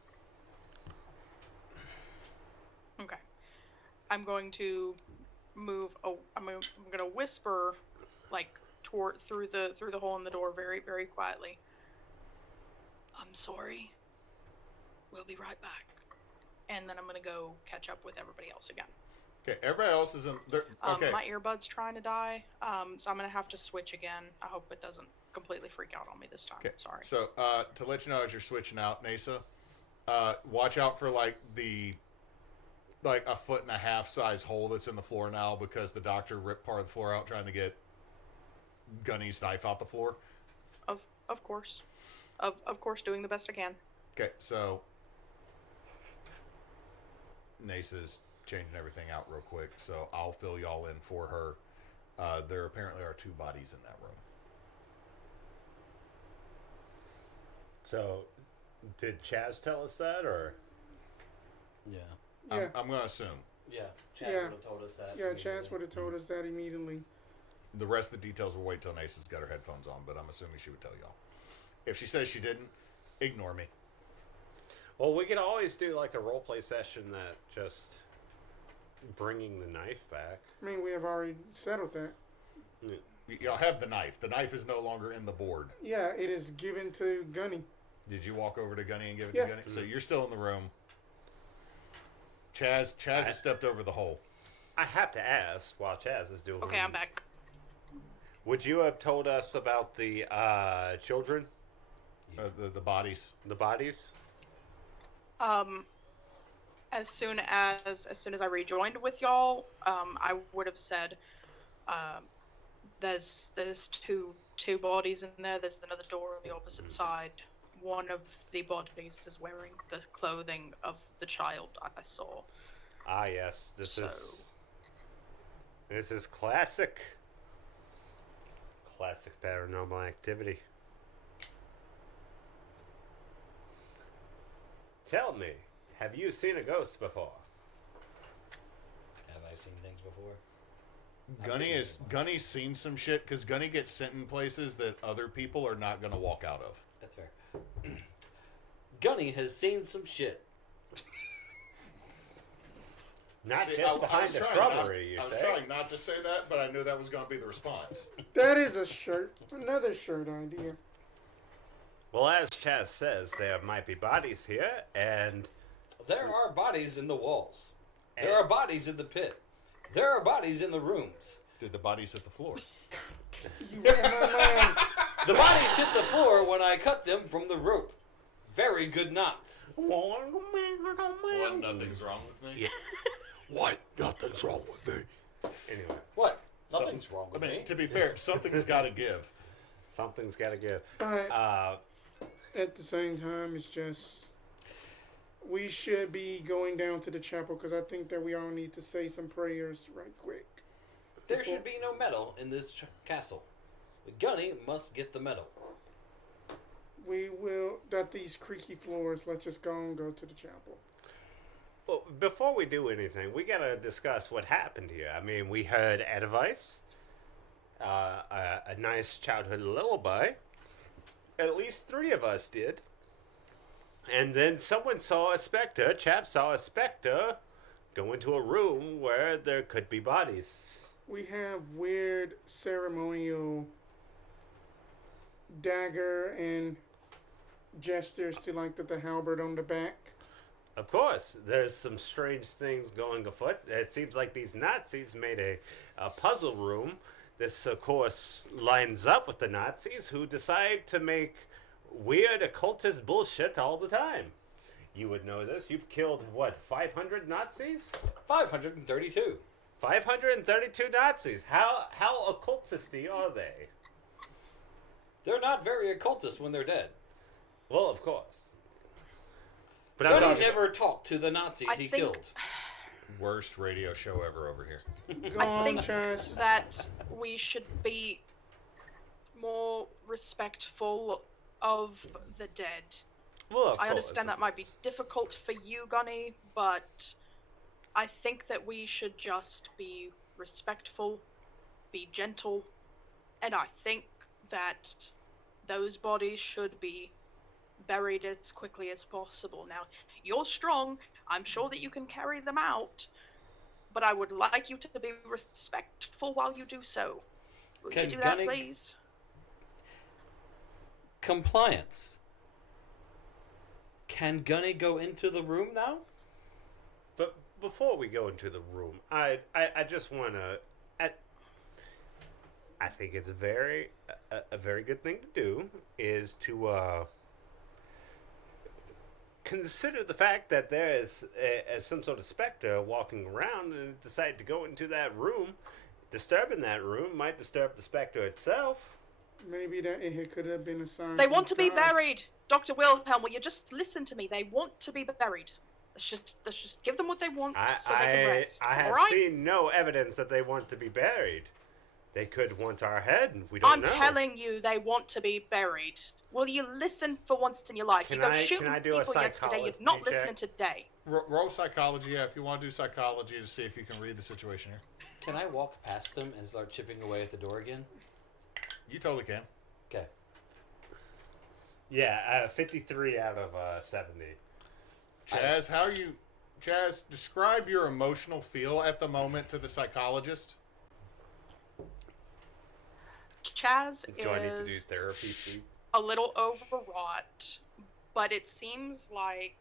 Okay. I'm going to move. I'm going to whisper, like through the hole in the door, very very quietly. I'm sorry. We'll be right back. And then I'm going to go catch up with everybody else again. Okay, everybody else is in there. Okay. My earbud's trying to die, so I'm going to have to switch again. I hope it doesn't completely freak out on me this time. Okay. Sorry. So, to let you know as you're switching out, Neysa, watch out for like a 1.5 foot size hole that's in the floor now because the doctor ripped part of the floor out trying to get Gunny's knife out the floor. Of course. Of course, doing the best I can. Okay, so Neysa's changing everything out real quick, so I'll fill y'all in for her. There apparently are two bodies in that room. So, did Chaz tell us that, or? Yeah. Yeah. I'm going to assume. Yeah. Chaz Yeah. would have told us that. Yeah, Chaz would have told us that immediately. The rest of the details will wait till Neysa's got her headphones on, but I'm assuming she would tell y'all. If she says she didn't, ignore me. Well, we could always do like a roleplay session that just bringing the knife back. I mean, we have already settled that. Y'all have the knife. The knife is no longer in the board. Yeah, it is given to Gunny. Did you walk over to Gunny and give it Yeah. to Gunny? So you're still in the room. Chaz has stepped over the hole. I have to ask while Chaz is doing. Okay, I'm back. Would you have told us about the children, The bodies. the bodies? As soon as I rejoined with y'all, I would have said, there's two bodies in there. There's another door on the opposite side. One of the bodies is wearing the clothing of the child I saw. Ah, yes. This is classic paranormal activity. Tell me, have you seen a ghost before? Have I seen things before? Gunny's seen some shit because Gunny gets sent in places that other people are not going to walk out of. That's fair. Gunny has seen some shit. Not See, just I behind was the trying shrubbery, I you was say? trying not to say that, but I knew that was going to be the response. That is a shirt. Another shirt idea. Well, as Chaz says, there might be bodies here, and There are bodies in the walls. There are bodies in the pit. There are bodies in the rooms. Did the bodies hit the floor? You read my mind. The bodies hit the floor when I cut them from the rope. Very good knots. What? Nothing's wrong with me? Yeah. What? Nothing's wrong with me. Anyway, What? Nothing's wrong with I mean, me. to be fair, something's got to give. something's got to give. But Uh, at the same time, it's just we should be going down to the chapel because I think that we all need to say some prayers right quick. There should be no metal in this castle. Gunny must get the metal. We will, that these creaky floors, let's just go and go to the chapel. Well, before we do anything, we gotta discuss what happened here. I mean, we heard advice, a nice childhood lullaby. At least 3 of us did. And then someone saw a specter, chap saw a specter, go into a room where there could be bodies. We have weird ceremonial dagger and gestures to like the halberd on the back. Of course, there's some strange things going afoot. It seems like these Nazis made a puzzle room. This, of course, lines up with the Nazis who decide to make weird occultist bullshit all the time. You would know this. You've killed, what, 500 Nazis? 532. 532 Nazis. How occultisty are they? They're not very occultist when they're dead. Well, of course. But Gunny never talked to the Nazis I he think- killed. Worst radio show ever over here. Go I on, think Chaz. that we should be more respectful of the dead. Well, of I course, understand of that might be difficult for you, Gunny, but I think that we should just be respectful, be gentle, and I think that those bodies should be buried as quickly as possible. Now, you're strong. I'm sure that you can carry them out, but I would like you to be respectful while you do so. Will you Can do that, Gunny- please? Compliance. Can Gunny go into the room now? But before we go into the room, I just want to. I think it's a very good thing to do is to consider the fact that there is some sort of specter walking around and decide to go into that room. Disturbing that room might disturb the specter itself. Maybe that it could have been a sign. They from want to be God. buried. Dr. Wilhelm, will you just listen to me? They want to be buried. Let's just give them what they want so they can rest. I have All right? seen no evidence that they want to be buried. They could want our head. We don't I'm know. telling you, they want to be buried. Will you listen for once in your life? Can you go I- shooting can I do a people yesterday. You're psychology not check? listening today. Roll psychology, yeah, if you want to do psychology to see if you can read the situation here. Can I walk past them and start chipping away at the door again? You totally can. Okay. Yeah, 53 out of 70. Chaz, how are you? Chaz, describe your emotional feel at the moment to the psychologist. Chaz Do I need to do is therapy too? a little overwrought, but it seems like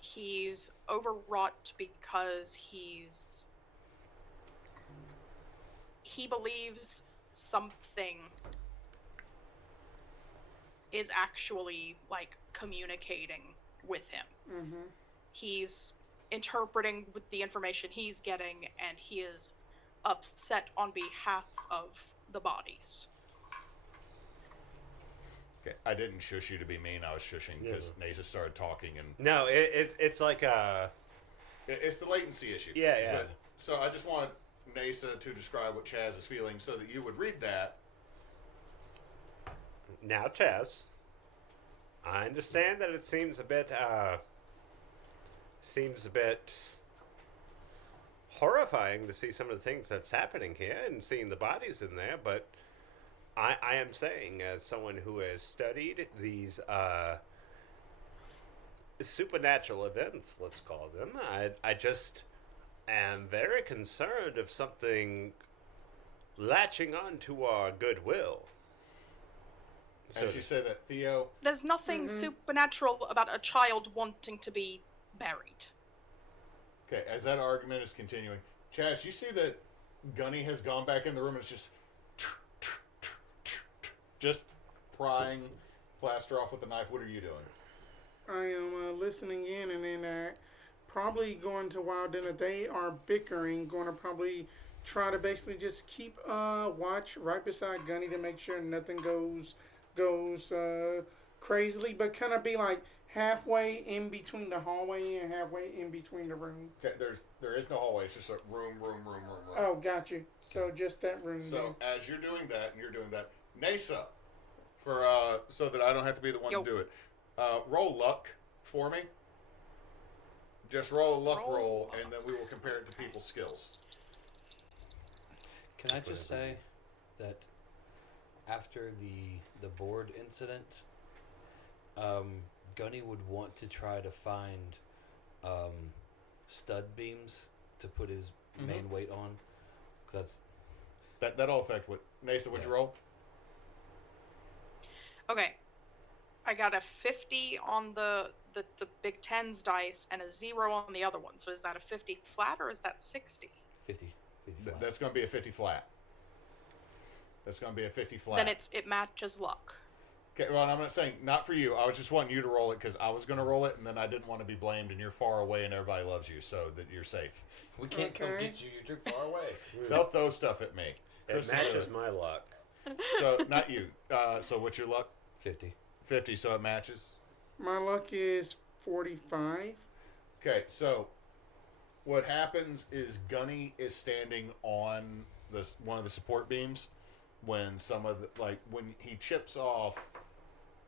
he's overwrought because he believes something is actually like communicating with him. Mm-hmm. He's interpreting with the information he's getting, and he is upset on behalf of the bodies. Okay, I didn't shush you to be mean. I was shushing because Neysa started talking, and No, it's like it's the latency issue. Yeah. But, so I just want Neysa to describe what Chaz is feeling so that you would read that. now, Chaz. I understand that it seems a bit horrifying to see some of the things that's happening here and seeing the bodies in there, but I am saying, as someone who has studied these supernatural events, let's call them, I just am very concerned of something latching on to our goodwill. As you say that, Theo. There's nothing supernatural about a child wanting to be buried. Okay, as that argument is continuing, Chaz, you see that Gunny has gone back in the room and it's just prying plaster off with a knife. What are you doing? I am listening in, and then probably going to while dinner. They are bickering. Going to probably try to basically just keep watch right beside Gunny to make sure nothing goes crazily, but kind of be like halfway in between the hallway and halfway in between the room. Okay, there is no hallway. It's just a room. Oh, got you. So just that room. So as you're doing that, and you're doing that, Neysa, for so that I don't have to be the one Yo. to do it. Roll luck for me. Just roll a luck roll, and then we will compare it to people's skills. Can I just say that after the board incident, Gunny would want to try to find stud beams to put his main weight on. 'Cause That'll affect what Neysa. Would you roll? Okay. I got a 50 on the Big Tens dice and a 0 on the other one. So is that a 50 flat or is that 60? 50 flat. That's going to be a 50 flat. That's going to be a 50 flat. Then it matches luck. Okay, well, I'm not saying not for you. I was just wanting you to roll it because I was going to roll it, and then I didn't want to be blamed, and you're far away, and everybody loves you, so that you're safe. We can't come get you. You're too far away. They'll throw stuff at me. It matches my luck. So, not you. So, what's your luck? 50. 50, so it matches. My luck is 45. Okay, so what happens is Gunny is standing on one of the support beams when when he chips off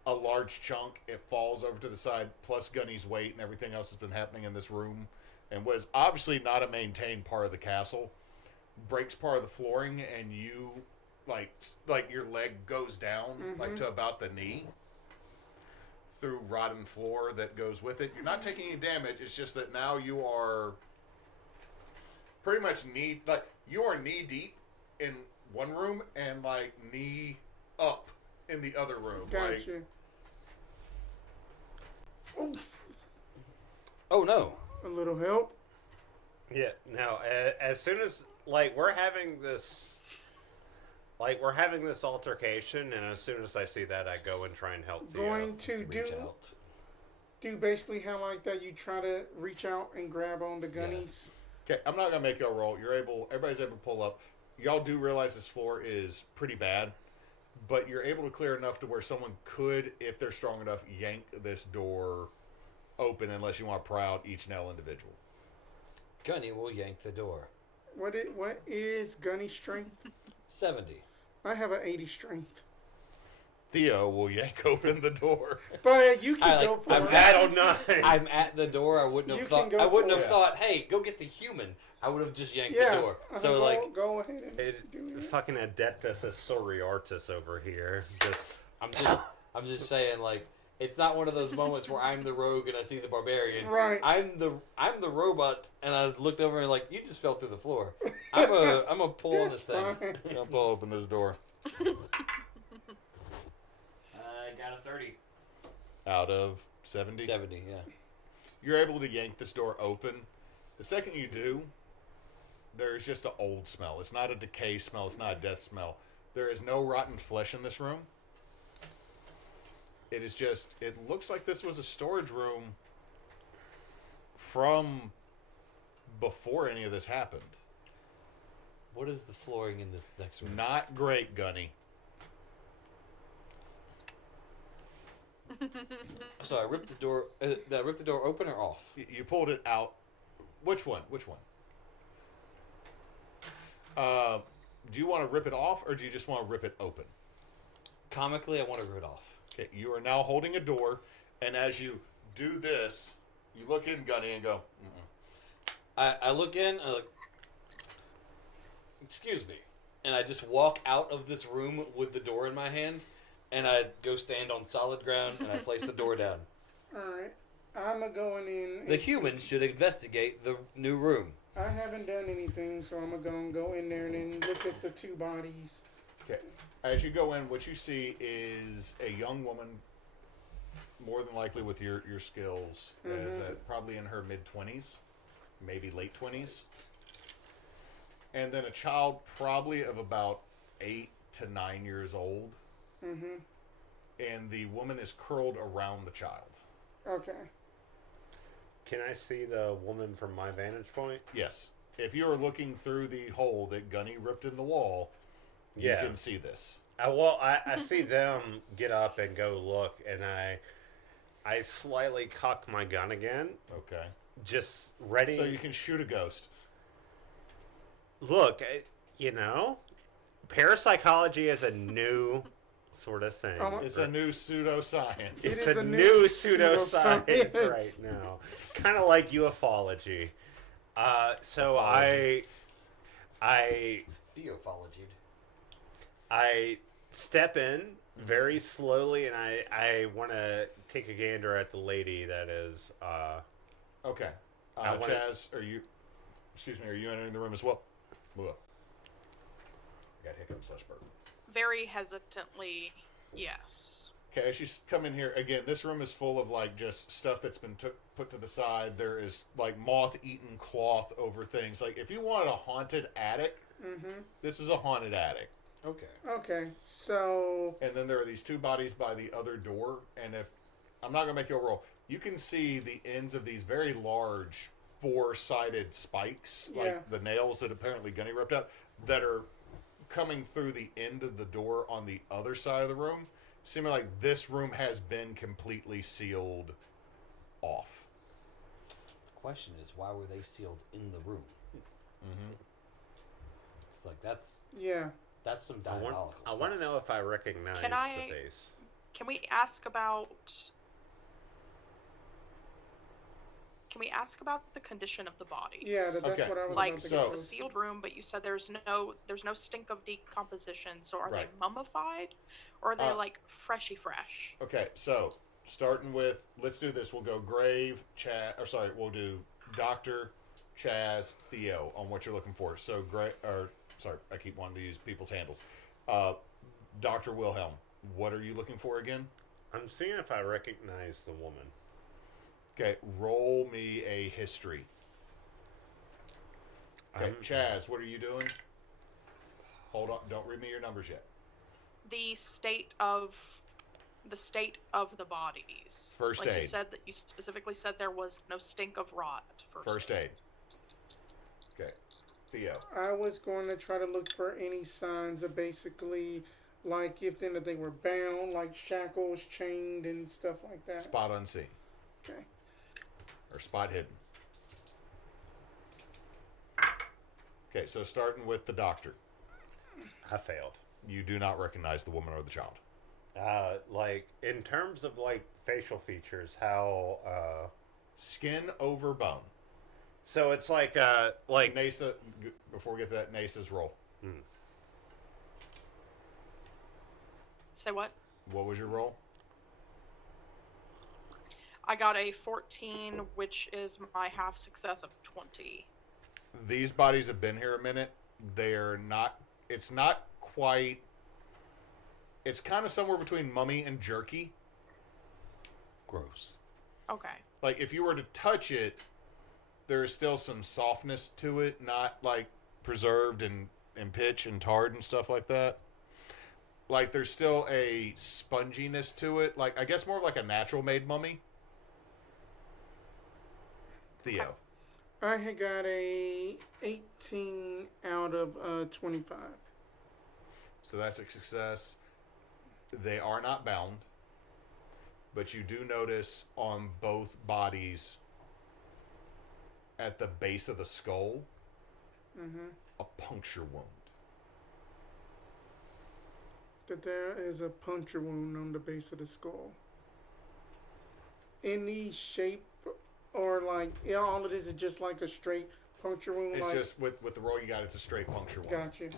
a large chunk, it falls over to the side, plus Gunny's weight and everything else that's been happening in this room, and was obviously not a maintained part of the castle, breaks part of the flooring, and you, like your leg goes down, like to about the knee, through rotten floor that goes with it. You're not taking any damage, it's just that now you are pretty much knee deep in one room and like knee up in the other room. Gotcha. Oh no. A little help. Yeah. Now, as soon as we're having this altercation, and as soon as I see that, I go and try and help Theo. Going to do basically how like that. You try to reach out and grab on the Gunnies. Okay, I'm not gonna make y'all roll. Everybody's able to pull up. Y'all do realize this floor is pretty bad, but you're able to clear enough to where someone could, if they're strong enough, yank this door open unless you want to pry out each nail individual. Gunny will yank the door. What is Gunny's strength? 70. I have an 80 strength. Theo will yank open the door. But you can go for I'm it. Battle 9. I'm at the door. I wouldn't have thought. I wouldn't have thought. Hey, go get the human. I would have just yanked the door. So go ahead and do it. Fucking Adeptus Asoriartus over here. I'm just saying, it's not one of those moments where I'm the rogue and I see the barbarian. Right. I'm the robot, and I looked over and you just fell through the floor. I'm a pull on this thing. I'll pull open this door. I got a 30. Out of 70? 70, yeah. You're able to yank this door open. The second you do, there's just an old smell. It's not a decay smell. It's not a death smell. There is no rotten flesh in this room. It is just, it looks like this was a storage room from before any of this happened. What is the flooring in this next room? Not great, Gunny. So I ripped the door. Did I rip the door open or off? You pulled it out. Which one? Do you want to rip it off, or do you just want to rip it open? Comically, I want to rip it off. Okay, you are now holding a door, and as you do this, you look in, Gunny, and go, I look in, I look, excuse me, and I just walk out of this room with the door in my hand, and I go stand on solid ground, and I place the door down. Alright. I'm going in. The humans should investigate the new room. I haven't done anything, so I'm going to go in there and then look at the two bodies. Okay. As you go in, what you see is a young woman, more than likely with your skills, probably in her mid-20s, maybe late 20s. And then a child probably of about 8 to 9 years old. Mm-hmm. And the woman is curled around the child. Okay. Can I see the woman from my vantage point? Yes. If you are looking through the hole that Gunny ripped in the wall, you can see this. I see them get up and go look, and I slightly cock my gun again. Okay. Just ready. So you can shoot a ghost. Look, parapsychology is a new sort of thing. It's a new pseudoscience. It's a new pseudoscience right now. kind of like ufology. So I Theophologied. step in very slowly, and I want to take a gander at the lady that is. Okay. I wanna- Chaz, are you? Excuse me. Are you entering the room as well? Whoa. Got hiccups / burp. Very hesitantly, yes. Okay, as she's come in here again, this room is full of like just stuff that's been put to the side. There is like moth-eaten cloth over things. Like if you wanted a haunted attic, this is a haunted attic. Okay. Okay, so And then there are these 2 bodies by the other door. And if I'm not gonna make you a roll, you can see the ends of these very large 4-sided spikes, Yeah. like the nails that apparently Gunny ripped out, that are coming through the end of the door on the other side of the room, seeming like this room has been completely sealed off. The question is, why were they sealed in the room? Mm-hmm. It's like that's yeah. some I diabolical. want to know if I recognize Can I- the face. Can we ask about? Can we ask about the condition of the bodies? Yeah, that's Okay. what I was Like about to so- go it's a to. sealed room, but you said there's no stink of decomposition. So are Right. they mummified, or are they Uh, like freshy fresh? Okay, so starting with, let's do this. We'll go Grave, Chaz, or sorry, we'll do Doctor, Chaz, Theo on what you're looking for. So sorry, I keep wanting to use people's handles. Dr. Wilhelm, what are you looking for again? I'm seeing if I recognize the woman. Okay, roll me a history. Okay, Chaz, what are you doing? Hold on, don't read me your numbers yet. The state of the bodies. First like aid. You specifically said there was no stink of rot. First aid. Okay, Theo. I was going to try to look for any signs of basically, like if then that they were bound, like shackles, chained, and stuff like that. Spot unseen. Okay. Or spot hidden. Okay, so starting with the doctor. I failed. You do not recognize the woman or the child. Like in terms of like facial features, how Skin over bone. so it's like Neysa, before we get to that, Neysa's roll. Say what? What was your roll? I got a 14, which is my half success of 20. These bodies have been here a minute. They're not, it's not quite, it's kind of somewhere between mummy and jerky. Gross. Okay. Like if you were to touch it, there's still some softness to it, not like preserved and pitch and tarred and stuff like that. Like there's still a sponginess to it. Like I guess more of like a natural made mummy. Theo. I had got a 18 out of 25. So that's a success. They are not bound, but you do notice on both bodies at the base of the skull a puncture wound. That there is a puncture wound on the base of the skull. Any shape or like, yeah, all of this is just like a straight puncture wound. It's like, just with the roll you got, it's a straight puncture wound. Gotcha.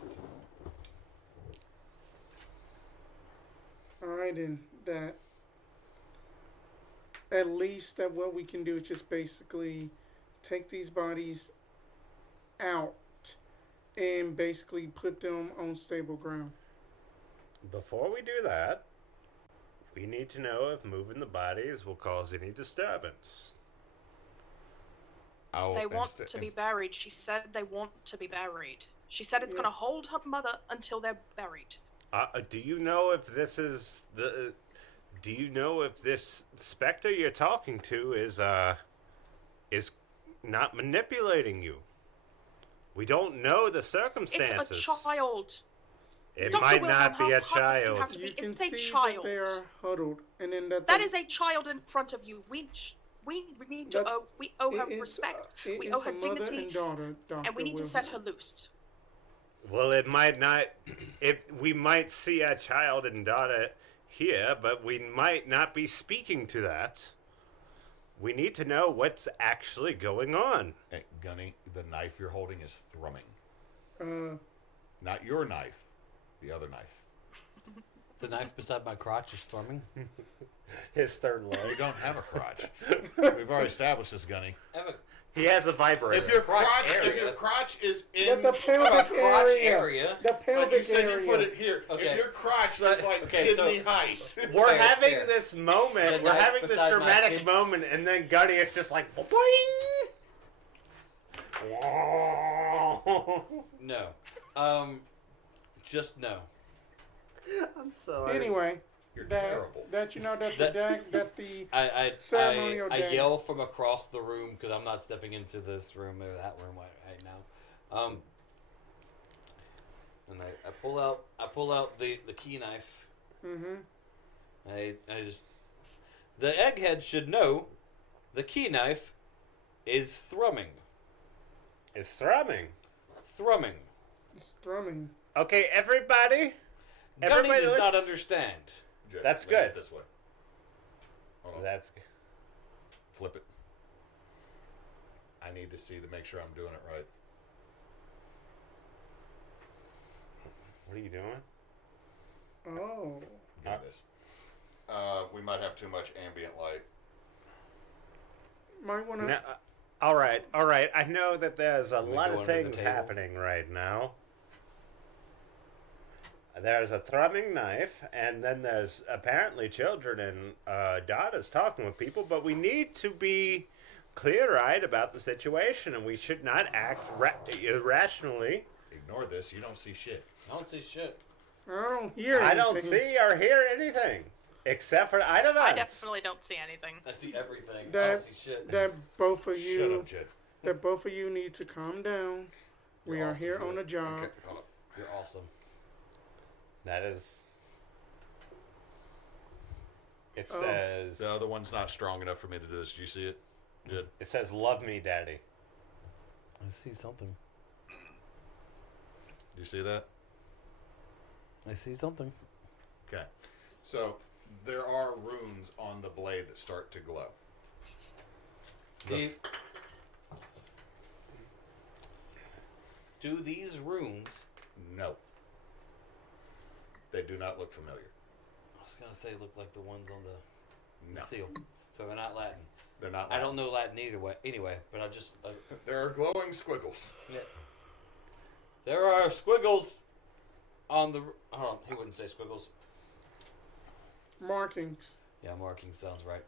All right, and that at least that what we can do is just basically take these bodies out and basically put them on stable ground. before we do that, we need to know if moving the bodies will cause any disturbance. They want to be buried. She said they want to be buried. She said it's Yeah. going to hold her mother until they're buried. Do you know if this is the? Do you know if this specter you're talking to is not manipulating you? We don't know the circumstances. It's a child. It Dr. might Wilhelm, not be how a heartless do you child. have to be? You can It's a see child. that they are huddled, and then that That the- is a child in front of you. We need to That- we owe her it is, respect. it We is owe her a mother dignity, and daughter, Dr. and we need to set her Wilhelm. loose. Well, it might not. If we might see a child and daughter here, but we might not be speaking to that. We need to know what's actually going on. Hey, Gunny, the knife you're holding is thrumming. Uh, Not your knife, the other knife. The knife beside my crotch is thrumming. His third You leg. don't have a crotch. We've already established this, Gunny. I have a He has a vibrator. If your crotch crotch is but in, the pelvic crotch area. area. The like pelvic you said, area. you put it here. Okay. If your crotch is like okay, so- kidney height, We're Fair, having fair. this moment. The We're knife having this beside my dramatic kid- moment, and then Gunny is just like, boing! No. Just no. I'm sorry. Anyway, you're that terrible. that you know that the that the I Ceremonial I day. yell from across the room because I'm not stepping into this room or that room right now. And I pull out the key knife. I just the egghead should know the key knife is thrumming. It's thrumming. Thrumming. it's thrumming. Okay, everybody. Gunny Everybody does not let's- understand. Jed, That's lay it good. This way. Hold on. That's Flip it. I need to see to make sure I'm doing it right. what are you doing? Oh, Give me this. We might have too much ambient light. might want to. No, all right. I know that there's a Can we lot go of under the things table? happening right now. There's a thrumming knife, and then there's apparently children and daughters talking with people, but we need to be clear-eyed about the situation, and we should not act irrationally. Ignore this. You don't see shit. I don't see shit. I don't hear. I don't anything. see or hear anything, except for items. I definitely don't see anything. I see everything. I That don't see shit. that both of Shut you up, Jed. that both of you need to calm down. We You're are awesome, here Jed. on a job. Okay, hold on. You're awesome. That is... It Oh. says... The other one's not strong enough for me to do this. Do you see it, Jed? It says, love me, daddy. I see something. Do you see that? I see something. Okay. So there are runes on the blade that start to glow. Do these runes? No. They do not look familiar. I was gonna say look like the ones on the No. seal, so they're not Latin. They're not. I don't know Latin either way. Anyway, but I just There are glowing squiggles. yeah. There are squiggles on the. Hold on, he wouldn't say squiggles. Markings. Yeah, markings sounds right.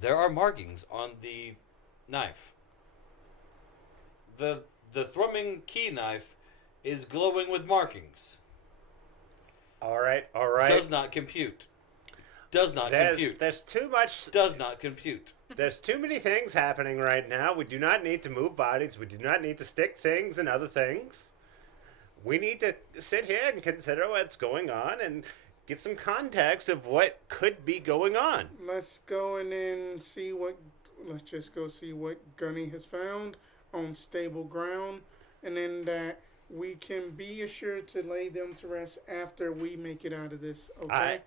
There are markings on the knife. The thrumming key knife is glowing with markings. All right. Does not compute. Does not compute. There's too much... Does not compute. There's too many things happening right now. We do not need to move bodies. We do not need to stick things in other things. We need to sit here and consider what's going on and get some context of what could be going on. Let's go and then see what. Let's just go see what Gunny has found on stable ground, and then that we can be assured to lay them to rest after we make it out of this. Okay.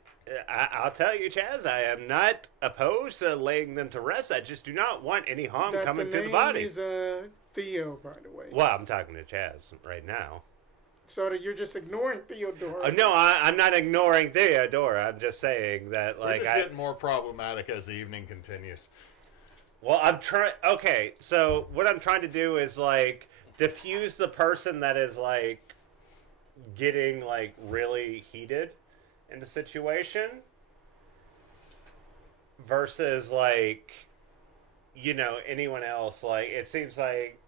I'll tell you, Chaz, I am not opposed to laying them to rest. I just do not want any harm That coming to the name body. is Theo, by the way. Well, I'm talking to Chaz right now. So that you're just ignoring Theodore. No, I'm not ignoring Theodora. I'm just saying that, We're like, just getting more problematic as the evening continues. well, I'm trying. Okay, so what I'm trying to do is like diffuse the person that is like getting like really heated in the situation versus like anyone else. Like it seems like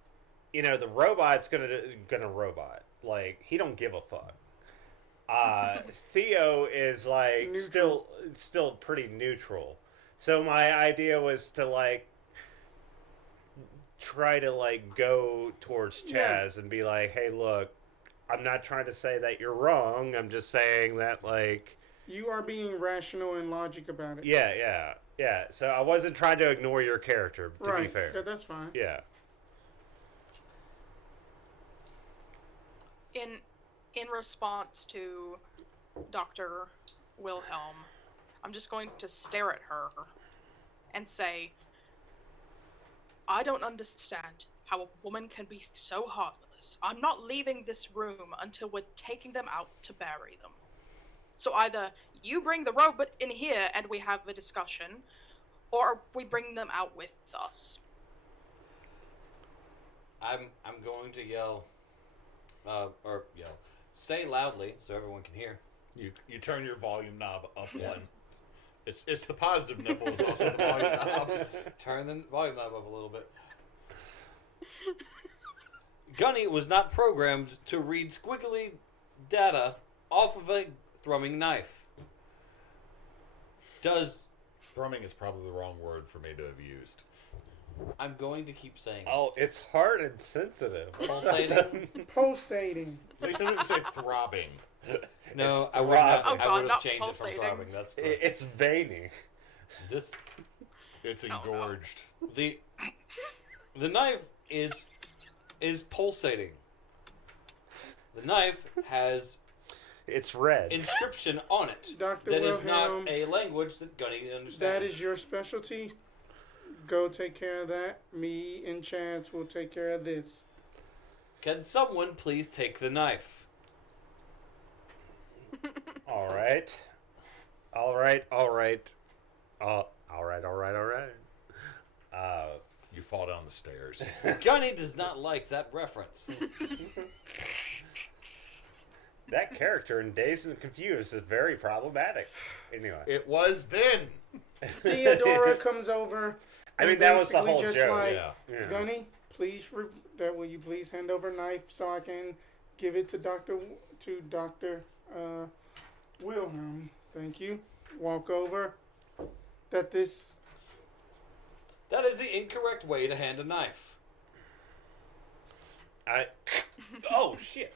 the robot's gonna robot. Like he don't give a fuck. Theo is like Neutral. still pretty neutral. So my idea was to like try to like go towards Chaz Yeah. and be like, hey, look, I'm not trying to say that you're wrong. I'm just saying that like You are being rational and logic about it. yeah. So I wasn't trying to ignore your character, to right. be fair. Yeah, that's fine. Yeah. In response to Dr. Wilhelm, I'm just going to stare at her and say, I don't understand how a woman can be so heartless. I'm not leaving this room until we're taking them out to bury them. So either you bring the robot in here and we have a discussion, or we bring them out with us. I'm going to yell, say loudly so everyone can hear. You turn your volume knob up one. It's the positive nipple is also the volume knob. Turn the volume knob up a little bit. Gunny was not programmed to read squiggly data off of a thrumming knife. Thrumming is probably the wrong word for me to have used. I'm going to keep saying it. Oh, it's hard and sensitive. Pulsating? Pulsating. At least I didn't say throbbing. No, It's I would not. throbbing. Oh, I God, would have not changed pulsating. it from throbbing. That's gross. It's veiny. This It's Oh, no. engorged. the knife is pulsating. The knife has It's red. inscription on it Dr. that is Wilhelm, not a language that Gunny understands. that is your specialty. Go take care of that. Me and Chaz will take care of this. Can someone please take the knife? All right. All right. All right. All right. All right. All right. You fall down the stairs. Gunny does not like that reference. That character in Dazed and Confused is very problematic. Anyway. It was then. Theodora comes over. I mean, and that was the basically whole just joke. like, Yeah. Yeah. Gunny, please, will you please hand over a knife so I can give it to Dr. Wilhelm. Thank you. Walk over. That is the incorrect way to hand a knife. Oh, shit.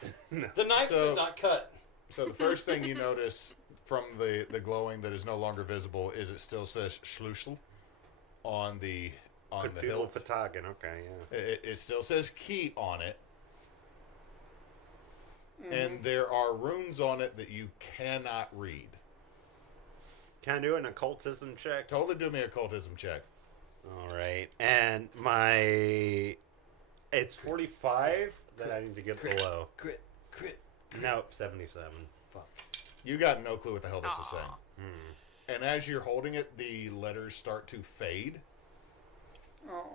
The knife So- is not cut. So the first thing you notice from the glowing that is no longer visible is it still says Schlussel on the hilt. Vertagen. Okay, yeah. It still says key on it. And there are runes on it that you cannot read. Can I do an occultism check? Totally do me a occultism check. All right. And it's 45 that I need to get below. Crit. Nope, 77. Fuck. You got no clue what the hell this is saying. Aw. And as you're holding it, the letters start to fade. Oh.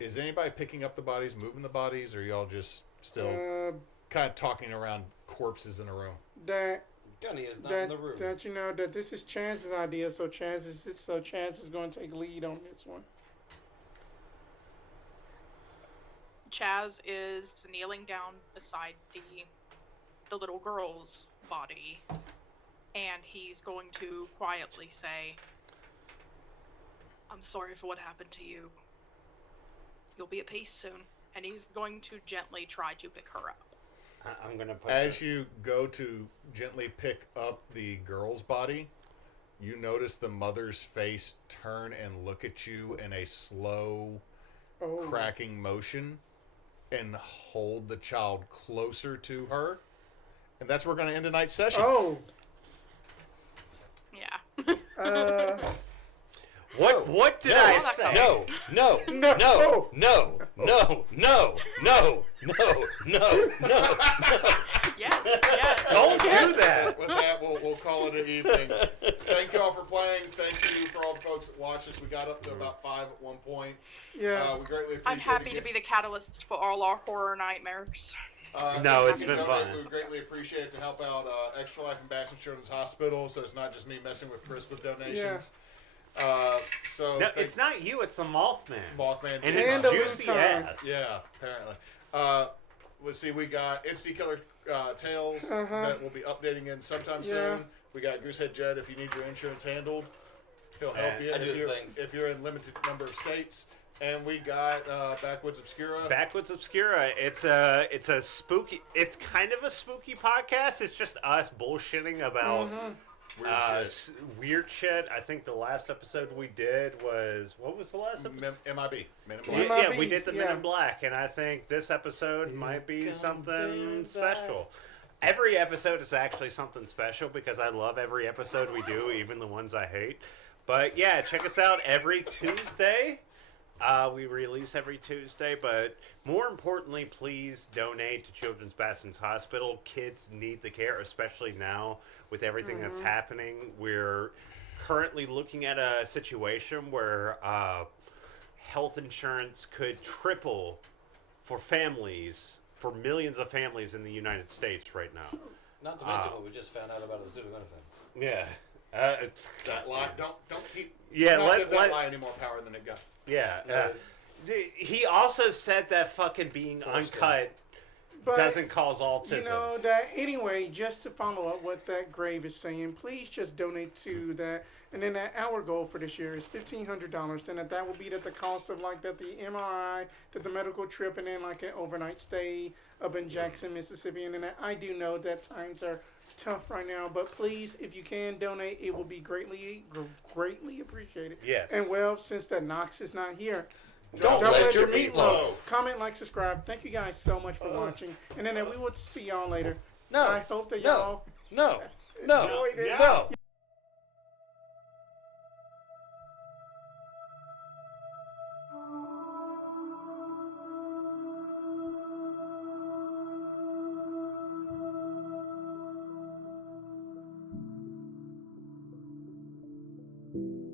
Is anybody picking up the bodies, moving the bodies, or y'all just still kind of talking around corpses in a room? That Gunny is not in the room. that you know that this is Chaz's idea, so Chaz is going to take lead on this one. Chaz is kneeling down beside the little girl's body, and he's going to quietly say, "I'm sorry for what happened to you. You'll be at peace soon." And he's going to gently try to pick her up. I'm going to put As you go to gently pick up the girl's body, you notice the mother's face turn and look at you in a slow, Oh. cracking motion and hold the child closer to her. And that's where we're going to end tonight's session. Oh. Yeah. What did No, I not say? that No. Yes. Don't do that. With that, we'll call it an evening. Thank you all for playing. Thank you for all the folks that watched us. We got up to about 5 at one point. Yeah. We greatly appreciate I'm happy it. to be the catalyst for all our horror nightmares. No, it's we been fun. We greatly appreciate it to help out Extra Life and Baxter Children's Hospital, so it's not just me messing with Chris with donations. So No, it's not you. It's the Mothman. Mothman. And And it's a juicy Luton. ass. Yeah, apparently. Let's see, we got Entity Killer Tales that will be updating in sometime Yeah. soon. We got Goosehead Jed if you need your insurance handled. He'll help you I do if the you're, things. if you're in limited number of states. And we got Backwoods Obscura. Backwoods Obscura. It's a spooky. It's kind of a spooky podcast. It's just us bullshitting about Weird shit. weird shit. I think the last episode we did was what was the last episode? MIB. Men in Yeah, Black. we did the Men yeah. in Black, and I think this episode might be something special. Every episode is actually something special because I love every episode we do, even the ones I hate. But yeah, check us out every Tuesday. We release every Tuesday, but more importantly, please donate to Children's Basins Hospital. Kids need the care, especially now with everything that's happening. We're currently looking at a situation where health insurance could triple for families, for millions of families in the United States right now. Not to mention what we just found out about the Superman thing. Yeah. That lie. Don't keep. Yeah, Not give that let lie any more power than it got. Yeah. He also said that fucking being uncut But, doesn't cause autism. You know, that anyway, just to follow up what that Grave is saying, please just donate to that. And then our goal for this year is $1,500. Then that will be at the cost of like that the MRI, that the medical trip, and then like an overnight stay up in Jackson, Mississippi. And then I do know that times are tough right now, but please, if you can donate, it will be greatly appreciated. Yes. And well, since that Knox is not here, Don't let your meat loaf. Comment, like, subscribe. Thank you guys so much for watching. And then we will see y'all later. No. I hope that y'all No. enjoyed it. No. you